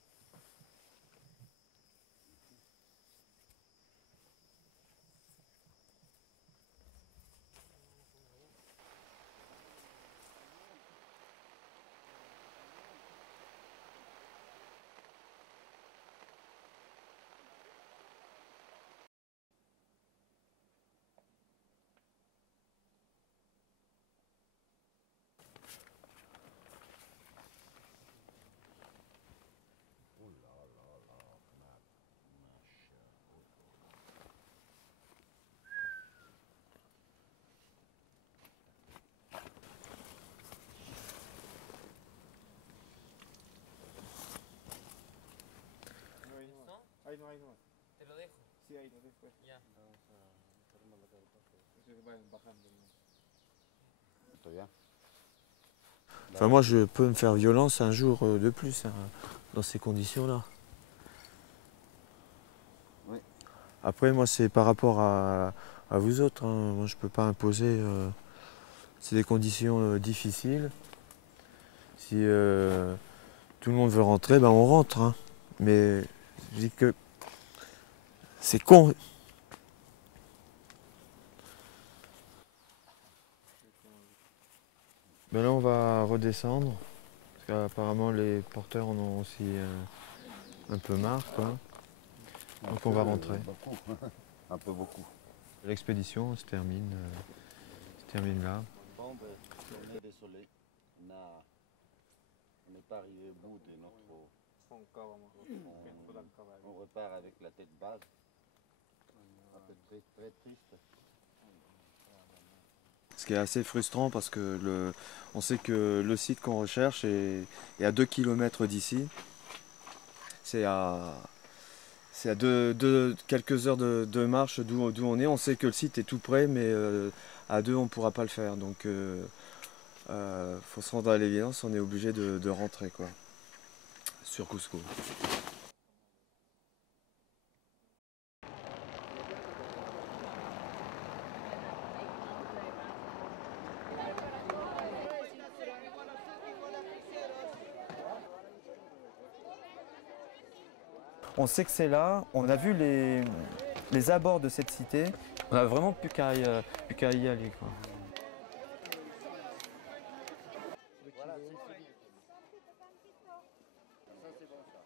Ahí no, ahí no. ¿Te lo dejo? Sí, ahí lo dejo. Ya. Enfin, moi, je peux me faire violence un jour de plus hein, dans ces conditions-là. Oui. Après, moi, c'est par rapport à vous autres. Hein. Moi, je peux pas imposer. C'est des conditions difficiles. Si tout le monde veut rentrer, ben on rentre. Hein. Mais je dis que c'est con. Ben là, on va redescendre. Parce qu'apparemment, les porteurs en ont aussi un peu marre. Quoi. Donc on va rentrer. Beaucoup. Un peu beaucoup. L'expédition se termine là. Bon, ben, on est désolé. On n'est pas arrivé au bout de notre... On repart avec la tête basse. Un peu très triste. Ce qui est assez frustrant parce que on sait que le site qu'on recherche est à 2 km d'ici. C'est à quelques heures de marche d'où on est. On sait que le site est tout près, mais à 2 on ne pourra pas le faire. Donc faut se rendre à l'évidence, on est obligé de rentrer quoi, sur Cusco. On sait que c'est là, on a vu les abords de cette cité, on n'a vraiment plus qu'à y aller. Quoi. Voilà, c'est fini. Ça, c'est bon, ça.